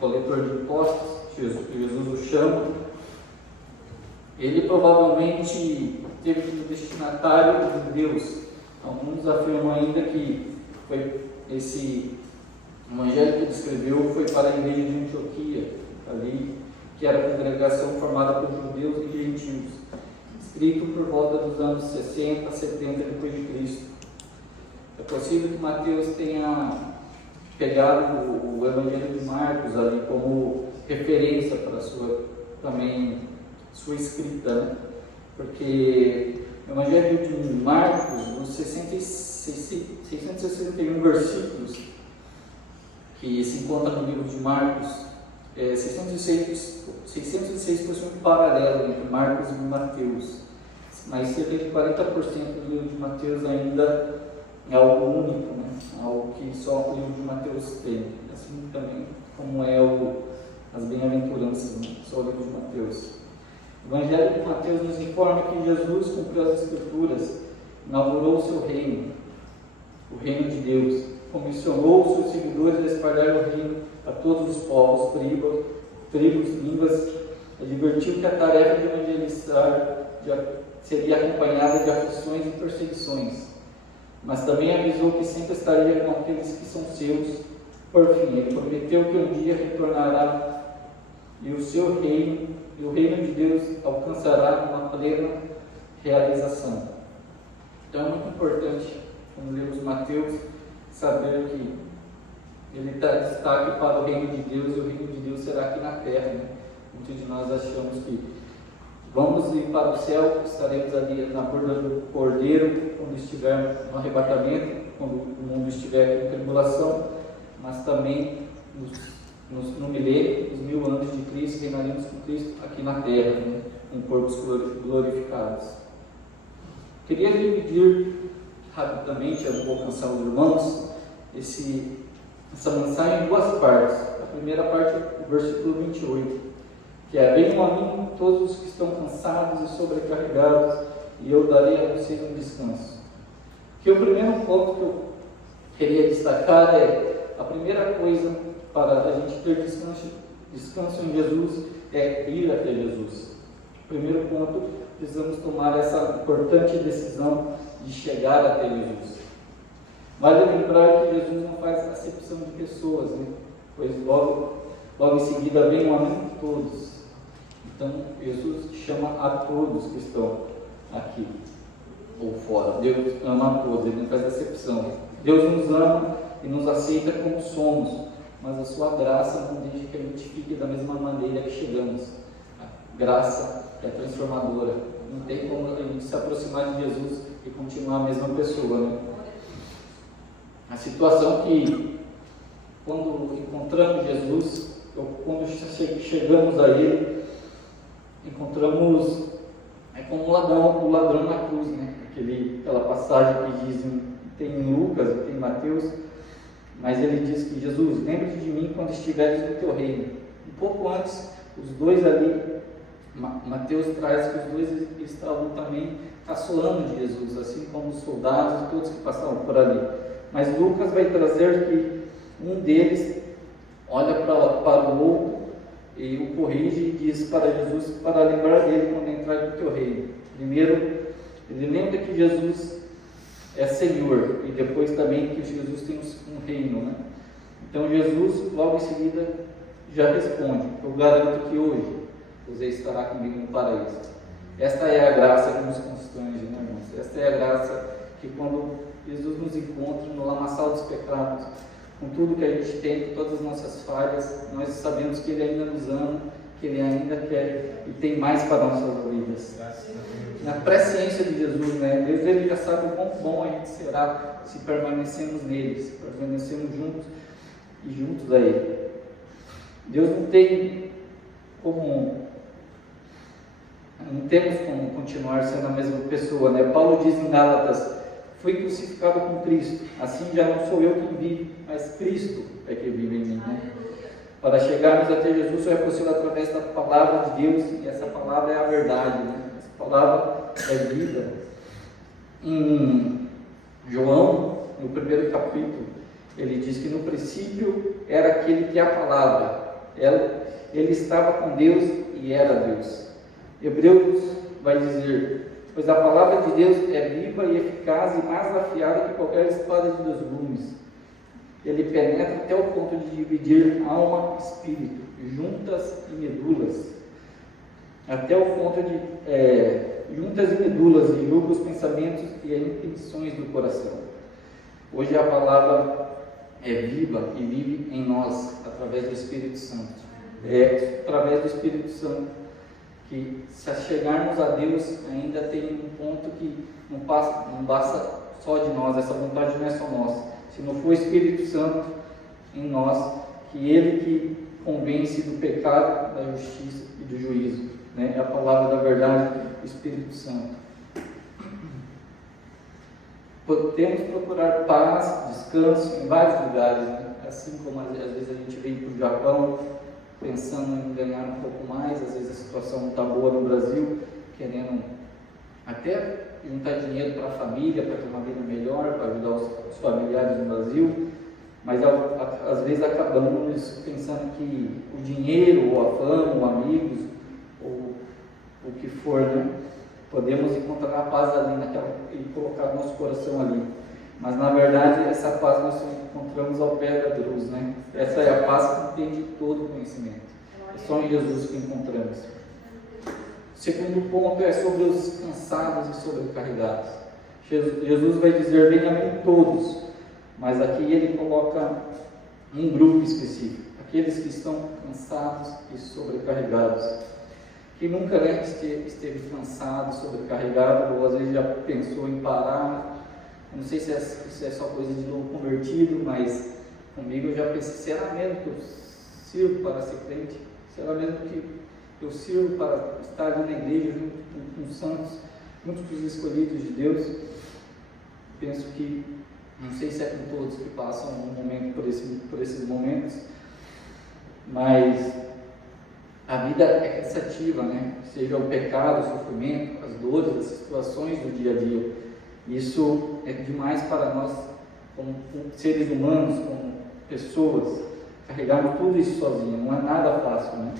coletor de impostos, Jesus o chama. Ele provavelmente teve como destinatário os judeus. Alguns afirmam ainda que foi esse evangelho que ele escreveu foi para a igreja de Antioquia, ali, que era a congregação formada por judeus e gentios, escrito por volta dos anos 60, 70 depois de Cristo. É possível que Mateus tenha pegaram o Evangelho de Marcos ali como referência para sua escrita, né? Porque o Evangelho de Marcos, nos 661 versículos que se encontra no livro de Marcos, 606 possui um paralelo entre Marcos e Mateus, mas cerca de 40% do livro de Mateus ainda é algo único, né? Algo que só o livro de Mateus tem, assim também como é as bem-aventuranças, né? Só o livro de Mateus. O Evangelho de Mateus nos informa que Jesus cumpriu as Escrituras, inaugurou o seu reino, o reino de Deus, comissionou os seus seguidores a espalhar o reino a todos os povos, tribos, línguas, advertiu que a tarefa de evangelizar seria acompanhada de aflições e perseguições, mas também avisou que sempre estaria com aqueles que são seus. Por fim, ele prometeu que um dia retornará e o reino de Deus alcançará uma plena realização. Então é muito importante, quando lemos Mateus, saber que ele dá destaque para o reino de Deus, e o reino de Deus será aqui na terra, né? Muitos de nós achamos que vamos ir para o céu, estaremos ali na borda do Cordeiro, quando estiver no arrebatamento, quando o mundo estiver em tribulação, mas também no milênio, os 1000 anos de Cristo, reinaremos com Cristo aqui na terra, né? Com corpos glorificados. Queria dividir rapidamente, eu não vou cansar os irmãos, essa mensagem em duas partes. A primeira parte é o versículo 28, que é: venham a mim todos os que estão cansados e sobrecarregados, e eu darei a vocês um descanso. Que o primeiro ponto que eu queria destacar é: a primeira coisa para a gente ter descanso em Jesus é ir até Jesus. Primeiro ponto, precisamos tomar essa importante decisão de chegar até Jesus. Vale lembrar que Jesus não faz acepção de pessoas, né? Pois logo em seguida venham a mim todos. Então Jesus chama a todos que estão aqui ou fora. Deus ama a todos, Ele não faz acepção. Deus nos ama e nos aceita como somos, mas a sua graça não deixa que a gente fique da mesma maneira que chegamos. A graça é transformadora. Não tem como a gente se aproximar de Jesus e continuar a mesma pessoa, né? A situação que, quando encontramos Jesus, ou quando chegamos a Ele, encontramos como o ladrão na cruz, né? Aquela passagem que diz, tem em Lucas e tem em Mateus, mas ele diz que: Jesus, lembre-te de mim quando estiveres no teu reino. Um pouco antes, os dois ali, Mateus traz que os dois estavam também caçoando de Jesus, assim como os soldados e todos que passavam por ali. Mas Lucas vai trazer que um deles olha para o outro e o corrige e diz para Jesus, para lembrar dele quando entrar no teu reino. Primeiro, ele lembra que Jesus é Senhor, e depois também que Jesus tem um reino, né? Então Jesus, logo em seguida, já responde: eu garanto que hoje você estará comigo no paraíso. Esta é a graça que nos constrange, né, irmãos? Esta é a graça que, quando Jesus nos encontra no lamaçal dos pecados, com tudo que a gente tem, com todas as nossas falhas, nós sabemos que Ele ainda nos ama, que Ele ainda quer e tem mais para nossas vidas. Na presciência de Jesus, né? Deus, Ele já sabe o quão bom a gente será se permanecemos nele, se permanecemos juntos e juntos a Ele. Deus não temos como continuar sendo a mesma pessoa, né? Paulo diz em Gálatas: fui crucificado com Cristo, assim já não sou eu quem vive, mas Cristo é quem vive em mim, né? Para chegarmos até Jesus só é possível através da palavra de Deus, e essa palavra é a verdade, né? Essa palavra é vida. Em João, no primeiro capítulo, ele diz que no princípio era aquele que é a palavra, ele estava com Deus e era Deus. Hebreus vai dizer: pois a palavra de Deus é viva e eficaz e mais afiada que qualquer espada de 2 gumes. Ele penetra até o ponto de dividir alma e espírito, juntas e medulas, até o ponto de juntas e medulas, e julga os pensamentos e as intenções do coração. Hoje a palavra é viva e vive em nós através do Espírito Santo. É através do Espírito Santo que, se chegarmos a Deus, ainda tem um ponto que não basta só de nós, essa vontade não é só nossa. Se não for o Espírito Santo em nós, que Ele que convence do pecado, da justiça e do juízo, né? É a palavra da verdade, o Espírito Santo. Podemos procurar paz, descanso em vários lugares, né? Assim como às vezes a gente vem para o Japão pensando em ganhar um pouco mais, às vezes a situação não está boa no Brasil, querendo até juntar dinheiro para a família, para ter uma vida melhor, para ajudar os familiares no Brasil, mas às vezes acabamos pensando que o dinheiro, ou a fama, ou amigos, ou o que for, né? Podemos encontrar a paz ali e colocar nosso coração ali. Mas na verdade essa paz nós encontramos ao pé da cruz, né? Essa é a paz que entende todo o conhecimento. É só em Jesus que encontramos. O segundo ponto é sobre os cansados e sobrecarregados. Jesus vai dizer: venha a mim todos, mas aqui ele coloca um grupo específico, aqueles que estão cansados e sobrecarregados. Quem nunca esteve cansado, sobrecarregado, ou às vezes já pensou em parar? Eu não sei se isso é só coisa de novo convertido, mas comigo eu já pensei: será mesmo que eu sirvo para ser crente? Será mesmo que eu sirvo para estar ali na igreja junto com os santos, junto com os escolhidos de Deus? Penso que, não sei se é com todos que passam um momento por esses momentos, mas a vida é cansativa, né? Seja o pecado, o sofrimento, as dores, as situações do dia a dia. Isso é demais para nós, como seres humanos, como pessoas, carregarmos tudo isso sozinhos. Não é nada fácil, né?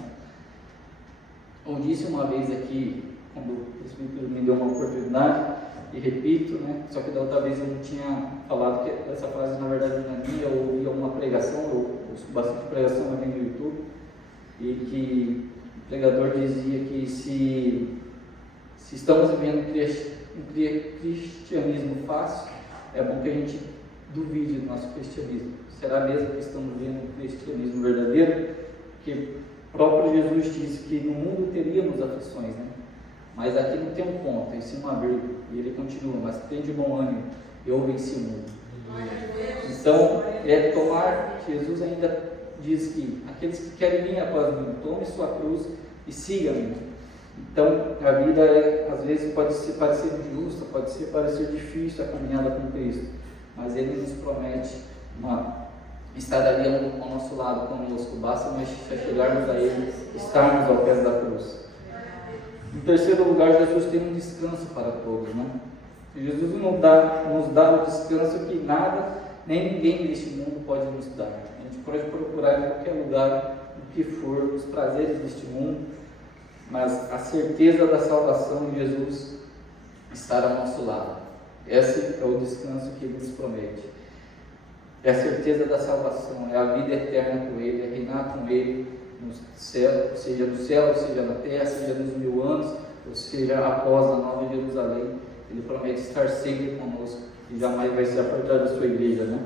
Eu disse uma vez aqui, quando o Espírito me deu uma oportunidade, e repito, né? Só que da outra vez eu não tinha falado que essa frase na verdade não é minha. Eu ouvi uma pregação, eu ouço bastante pregação aqui no YouTube, e que o pregador dizia que se estamos vivendo um cristianismo fácil, é bom que a gente duvide do nosso cristianismo. Será mesmo que estamos vivendo um cristianismo verdadeiro? Porque o próprio Jesus disse que no mundo teríamos aflições, né? Mas aqui não tem um ponto, em cima uma vírgula. E ele continua: mas tem de bom ânimo, eu venci o mundo. Então, Jesus ainda diz que aqueles que querem vir após mim, tome sua cruz e siga-me. Então, a vida às vezes pode parecer injusta, pode parecer difícil a caminhada com Cristo, mas Ele nos promete estar ali ao nosso lado conosco. Basta nós chegarmos a Ele, estarmos ao pé da cruz. Em terceiro lugar, Jesus tem um descanso para todos, né? Jesus nos dá o descanso que nada, nem ninguém neste mundo pode nos dar. A gente pode procurar em qualquer lugar, o que for, os prazeres deste mundo, mas a certeza da salvação em Jesus estar ao nosso lado. Esse é o descanso que Ele nos promete. É a certeza da salvação, é a vida eterna com Ele, é reinar com Ele no céu, seja no céu, seja na terra, seja nos 1000 anos, ou seja após a Nova Jerusalém. Ele promete estar sempre conosco e jamais vai se apartar da sua igreja, né?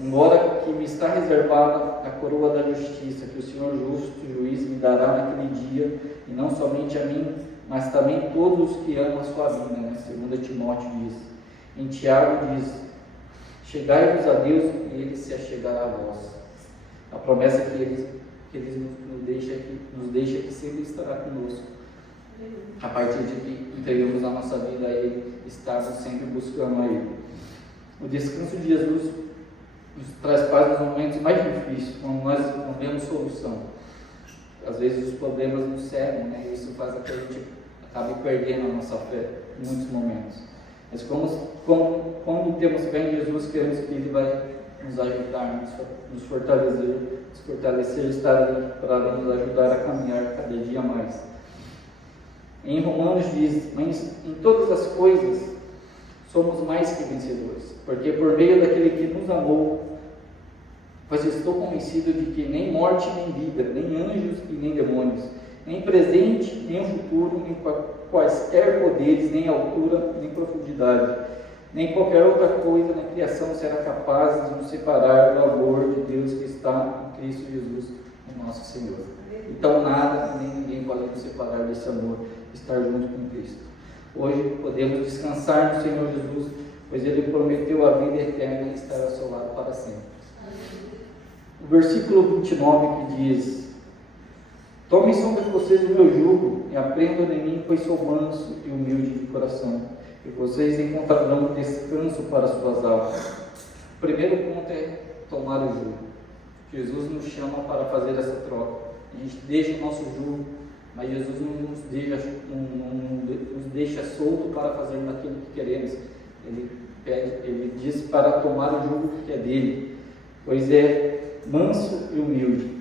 Embora que me está reservada a coroa da justiça, que o Senhor justo juiz me dará naquele dia, e não somente a mim, mas também todos os que amam a sua vinda, né? 2 Timóteo diz. Em Tiago diz: chegai-vos a Deus e Ele se achegará a vós. A promessa que Ele nos deixa que sempre estará conosco, a partir de que entregamos a nossa vida a Ele, estarmos sempre buscando a Ele. O descanso de Jesus nos traz paz nos momentos mais difíceis, quando nós não vemos solução. Às vezes os problemas nos cegam, né? E isso faz com que a gente acabe perdendo a nossa fé em muitos momentos. Mas quando temos fé em Jesus, queremos que Ele vai nos ajudar, nos fortalecer, estar ali para nos ajudar a caminhar cada dia mais. Em Romanos diz: mas em todas as coisas somos mais que vencedores, porque por meio daquele que nos amou, pois estou convencido de que nem morte nem vida, nem anjos e nem demônios, nem presente, nem futuro, nem quaisquer poderes, nem altura, nem profundidade, nem qualquer outra coisa na criação será capaz de nos separar do amor de Deus que está em Cristo Jesus, o nosso Senhor. Então nada nem ninguém pode nos separar desse amor, estar junto com Cristo. Hoje podemos descansar no Senhor Jesus, pois Ele prometeu a vida eterna e estar ao seu lado para sempre. O versículo 29 que diz: tomem sobre vocês o meu jugo e aprendam de mim, pois sou manso e humilde de coração, e vocês encontrarão descanso para suas almas. O primeiro ponto é tomar o jugo. Jesus nos chama para fazer essa troca. A gente deixa o nosso jugo, mas Jesus não nos deixa solto para fazermos aquilo que queremos. Ele diz para tomar o jugo que é dele, pois é manso e humilde.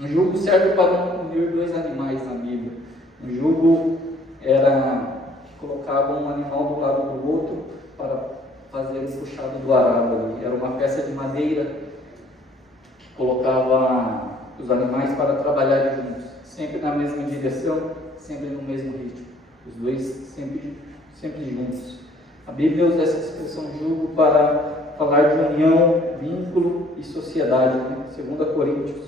Um jugo serve para unir dois animais na Bíblia. Um jugo era que colocava um animal do lado do outro para fazer o puxado do arado ali. Era uma peça de madeira que colocava os animais para trabalharem juntos, sempre na mesma direção, sempre no mesmo ritmo, os dois sempre juntos. A Bíblia usa essa expressão jugo para falar de união, vínculo e sociedade, né? 2 Coríntios,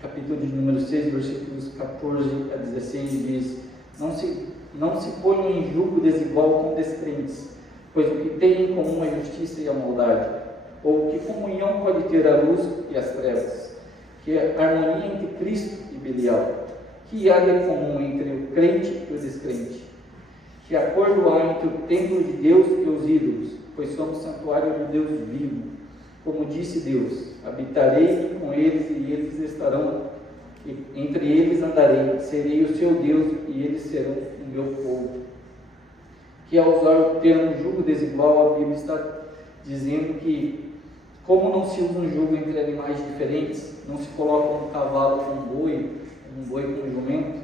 capítulo de número 6, versículos 14 a 16 diz: não se ponham em julgo desigual com descrentes, pois o que tem em comum é a justiça e a maldade, ou que comunhão pode ter a luz e as trevas, que harmonia entre Cristo e Belial, que há de comum entre o crente e o descrente, que acordo há entre o templo de Deus e os ídolos, pois somos santuário do Deus vivo. Como disse Deus: habitarei com eles e eles estarão, e entre eles andarei, serei o seu Deus e eles serão o meu povo. Que ao usar o termo jugo desigual, a Bíblia está dizendo que, como não se usa um jugo entre animais diferentes, não se coloca um cavalo com um boi com um jumento,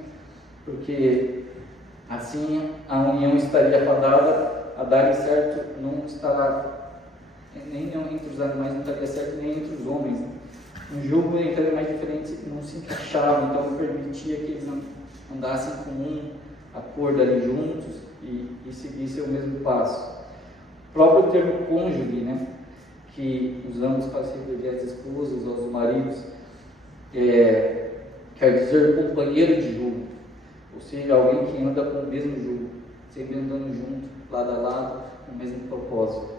porque assim a união estaria fadada a dar certo, não estará nem entre os animais, não estaria certo nem entre os homens. Um jugo entre animais diferentes não se encaixava, então não permitia que eles andassem com um acordo ali juntos e seguissem o mesmo passo. O próprio termo cônjuge, né, que usamos para se referir às esposas, aos maridos, quer dizer companheiro de jugo, ou seja, alguém que anda com o mesmo jugo, sempre andando junto, lado a lado, com o mesmo propósito.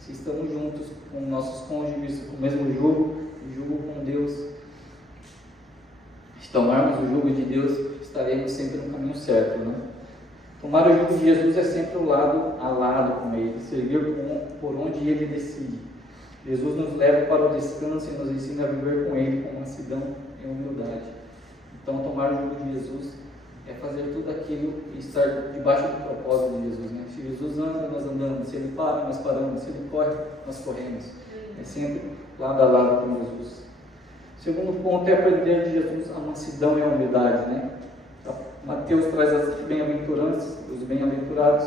Se estamos juntos com nossos cônjuges, com o mesmo jugo com Deus, se tomarmos o jugo de Deus, estaremos sempre no caminho certo, né? Tomar o jugo de Jesus é sempre o lado a lado com Ele, seguir por onde Ele decide. Jesus nos leva para o descanso e nos ensina a viver com Ele com mansidão e humildade. Então, tomar o jugo de Jesus é fazer tudo aquilo e estar debaixo do propósito de Jesus, né? Se Jesus anda, nós andamos. Se Ele para, nós paramos. Se Ele corre, nós corremos. É sempre lado a lado com Jesus. O segundo ponto é aprender de Jesus a mansidão e a humildade, né? Mateus traz as bem-aventuranças, os bem-aventurados,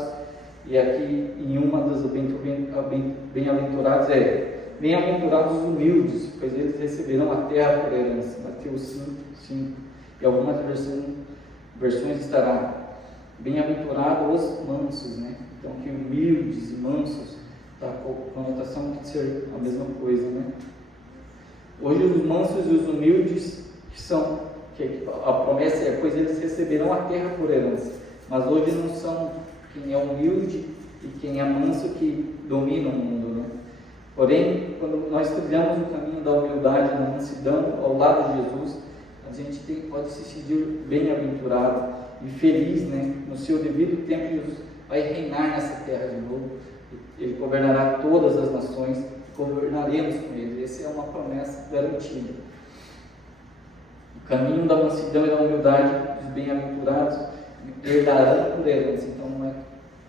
e aqui em uma das bem-aventurados bem-aventurados os humildes, pois eles receberão a terra por herança. Mateus 5. E algumas versões estará bem-aventurados os mansos, né? Então que humildes e mansos, tá, a conotação de ser a mesma coisa, né? Hoje os mansos e os humildes que a promessa é, pois eles receberão a terra por herança, mas hoje não são quem é humilde e quem é manso que domina o mundo, né? Porém, quando nós trilhamos o caminho da humildade, da mansidão ao lado de Jesus, a gente pode se sentir bem-aventurado e feliz, né? No seu devido tempo, Jesus vai reinar nessa terra de novo. Ele governará todas as nações, governaremos com Ele. Essa é uma promessa garantida. O caminho da mansidão e da humildade dos bem-aventurados herdarão por herança. Então,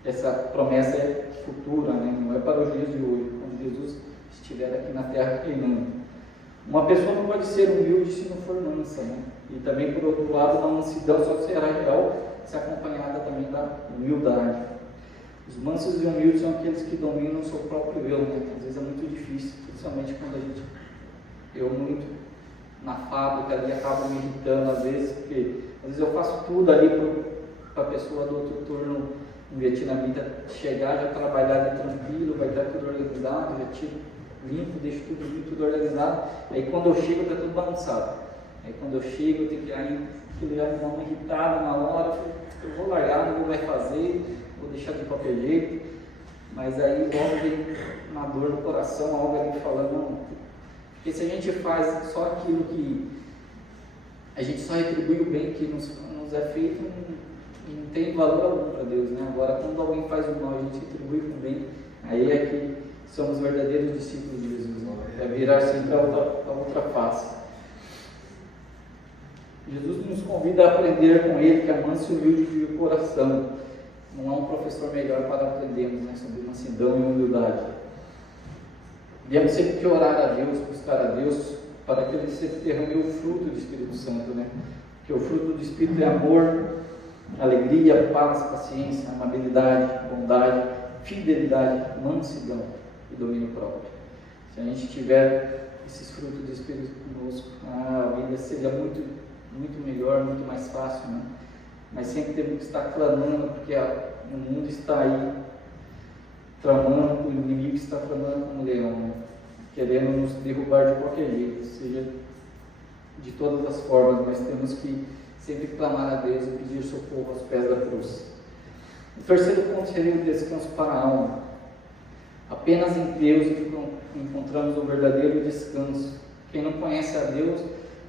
essa promessa é futura, né? Não é para os dias de hoje, quando Jesus estiver aqui na terra reinando. Uma pessoa não pode ser humilde se não for mansa, né? E também, por outro lado, uma mansidão só será real se acompanhada também da humildade. Os mansos e humildes são aqueles que dominam o seu próprio eu, né? Às vezes é muito difícil, principalmente quando eu muito na fábrica ali acabo me irritando às vezes, porque às vezes eu faço tudo ali para a pessoa do outro turno um vietnamita chegar, já trabalhar ali tranquilo, vai estar tudo organizado, já tiro limpo, deixo tudo limpo, tudo organizado. Aí quando eu chego, está tudo bagunçado. Aí quando eu chego, eu tenho que aquilo já me dá uma irritada na hora, eu vou largar, não vou mais fazer, vou deixar de qualquer jeito. Mas aí logo vem uma dor no coração, algo ali falando, não. Porque se a gente faz só aquilo que a gente só retribui o bem que nos é feito, não tem valor algum para Deus, né? Agora, quando alguém faz o mal, a gente retribui com o bem, aí é que somos verdadeiros discípulos de Jesus, né? É virar sempre a outra face. Jesus nos convida a aprender com Ele, que é manso e humilde de coração. Não há um professor melhor para aprendermos, né, sobre mansidão e humildade. Devemos sempre que orar a Deus, buscar a Deus, para que Ele sempre derrame o fruto do Espírito Santo, né? Que o fruto do Espírito é amor, alegria, paz, paciência, amabilidade, bondade, fidelidade, mansidão e domínio próprio. Se a gente tiver esses frutos do Espírito conosco, a vida seria muito melhor, muito mais fácil, né? Mas sempre temos que estar clamando, porque o mundo está aí tramando, o inimigo está tramando como um leão, né? Querendo nos derrubar de qualquer jeito, seja de todas as formas, mas temos que sempre clamar a Deus e pedir socorro aos pés da cruz. O terceiro ponto seria o descanso para a alma. Apenas em Deus encontramos o verdadeiro descanso. Quem não conhece a Deus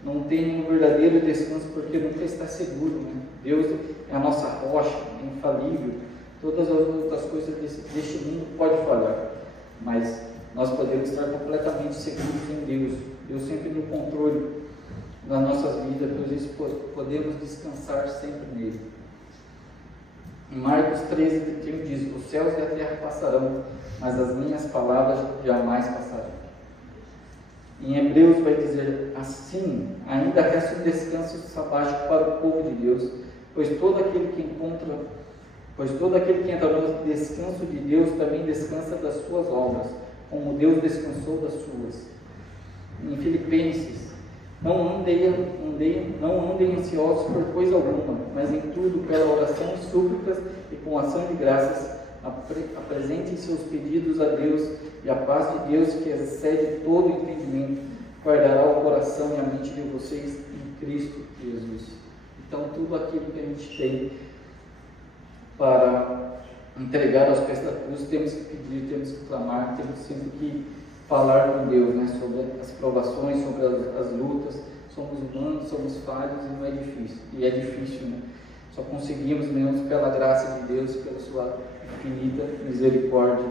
não tem um verdadeiro descanso, porque nunca está seguro, né? Deus é a nossa rocha, é infalível. Todas as outras coisas deste mundo podem falhar, mas nós podemos estar completamente seguros em Deus. Deus sempre no controle das nossas vidas, por isso podemos descansar sempre nele. Em Marcos 13:31 diz: os céus e a terra passarão, mas as minhas palavras jamais passarão. Em Hebreus vai dizer assim: ainda resta um descanso sabático para o povo de Deus, pois todo aquele que entra no descanso de Deus também descansa das suas obras, como Deus descansou das suas. Em Filipenses: não andem ansiosos por coisa alguma, mas em tudo, pela oração e súplicas e com ação de graças, apresentem seus pedidos a Deus, e a paz de Deus, que excede todo entendimento, guardará o coração e a mente de vocês em Cristo Jesus. Então, tudo aquilo que a gente tem para entregar aos pés da cruz, temos que pedir, temos que clamar, temos sempre que falar com Deus, né, sobre as provações, sobre as lutas. Somos humanos, somos falhos e não é difícil. E é difícil, né? Só conseguimos mesmo pela graça de Deus, pela sua infinita misericórdia.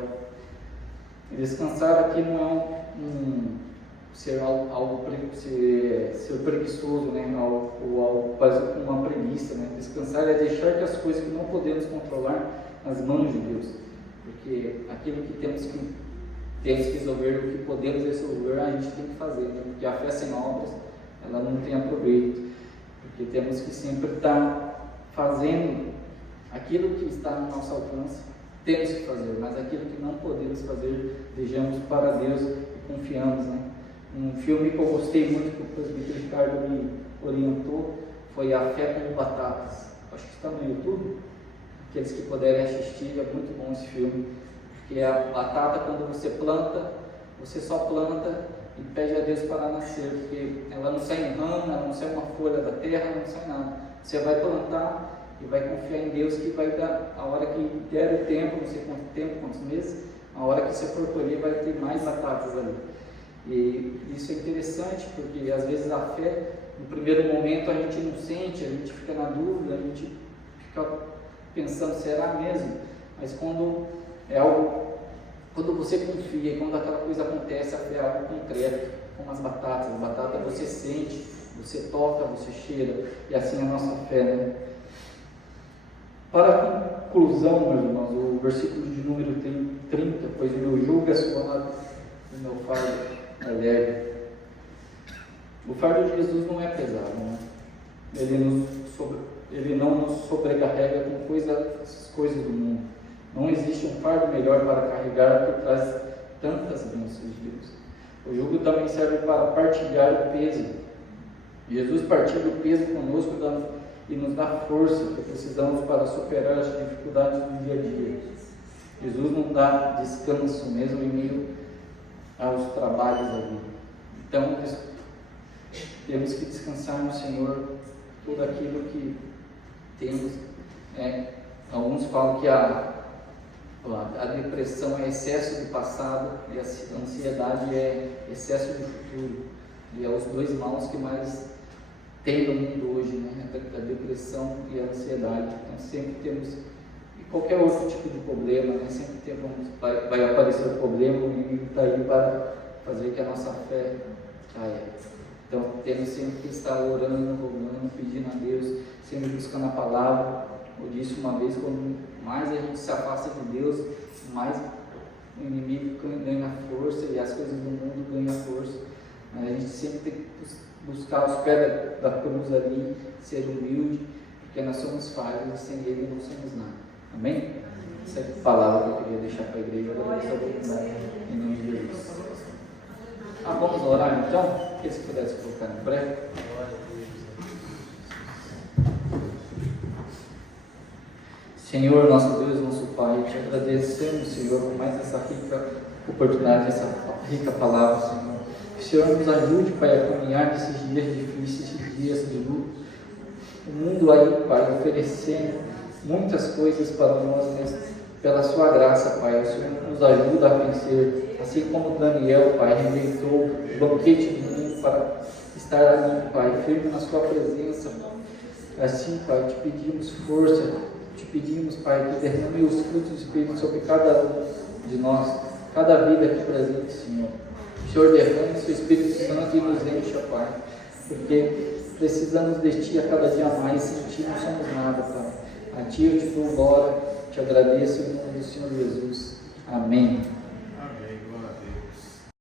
E descansar aqui não é ser preguiçoso, né? Ou algo parecido com uma preguiça, né? Descansar é deixar que as coisas que não podemos controlar nas mãos de Deus, porque aquilo que temos que resolver, o que podemos resolver, a gente tem que fazer, né? Porque a fé sem obras, ela não tem aproveito, porque temos que sempre estar fazendo aquilo que está no nosso alcance, temos que fazer, mas aquilo que não podemos fazer, deixamos para Deus e confiamos, né? Um filme que eu gostei muito, que o presbítero Ricardo me orientou, foi A Fé como Batatas. Acho que está no YouTube, aqueles que puderem assistir, é muito bom esse filme, porque a batata, quando você planta, você só planta e pede a Deus para nascer, porque ela não sai em ramo, ela não sai uma folha da terra, não sai nada. Você vai plantar e vai confiar em Deus, que vai dar, a hora que der o tempo, não sei quanto tempo, quantos meses, a hora que você for colher, vai ter mais batatas ali. E isso é interessante, porque às vezes a fé, no primeiro momento a gente não sente, a gente fica na dúvida, a gente fica pensando, será mesmo? Mas quando é algo, quando você confia, quando aquela coisa acontece, a fé é algo concreto, como as batatas. A batata você sente, você toca, você cheira, e assim é a nossa fé, né? Para a conclusão, meus irmãos, o versículo de número 30, pois o meu jugo é suave, o meu fardo é leve. O fardo de Jesus não é pesado, né? Ele não nos sobrecarrega com coisas do mundo. Não existe um fardo melhor para carregar que traz tantas bênçãos de Deus. O jugo também serve para partilhar o peso. Jesus partilha o peso conosco e nos dá força que precisamos para superar as dificuldades do dia a dia. Jesus nos dá descanso mesmo em meio aos trabalhos da vida. Então, temos que descansar no Senhor tudo aquilo que temos. Alguns falam que a depressão é excesso de passado e a ansiedade é excesso de futuro. E é os dois males que mais tem no mundo hoje, né? A depressão e a ansiedade. Então sempre temos, e qualquer outro tipo de problema, né? Sempre vai aparecer um problema, o inimigo está aí para fazer que a nossa fé caia. Então temos sempre que estar orando, rogando, pedindo a Deus, sempre buscando a palavra. Eu disse uma vez, quanto mais a gente se afasta de Deus, mais o inimigo ganha força e as coisas do mundo ganham força. Mas a gente sempre tem que buscar os pés da cruz ali, ser humilde, porque nós somos falhos e sem Ele não somos nada. Amém? Essa é a palavra que eu queria deixar para a igreja. Eu agradeço a oportunidade em nome de Jesus. Vamos orar então? Que se pudesse colocar em pré. Senhor, nosso Deus, nosso Pai, te agradecemos, Senhor, por mais essa rica oportunidade, essa rica palavra, Senhor. Que o Senhor nos ajude, Pai, a caminhar nesses dias difíceis, esses dias de luto. O mundo aí, Pai, oferecendo muitas coisas para nós, mas pela Sua graça, Pai, o Senhor nos ajuda a vencer. Assim como Daniel, Pai, rejeitou o banquete do mundo para estar ali, Pai, firme na Sua presença. Assim, Pai, te pedimos força. Te pedimos, Pai, que derrame os frutos do Espírito sobre cada um de nós, cada vida aqui presente, Senhor. O Senhor derrame o Seu Espírito Santo e nos encha, Pai, porque precisamos de Ti a cada dia mais, sem Ti não somos nada, Pai. A Ti eu te dou glória, te agradeço em nome do Senhor Jesus. Amém.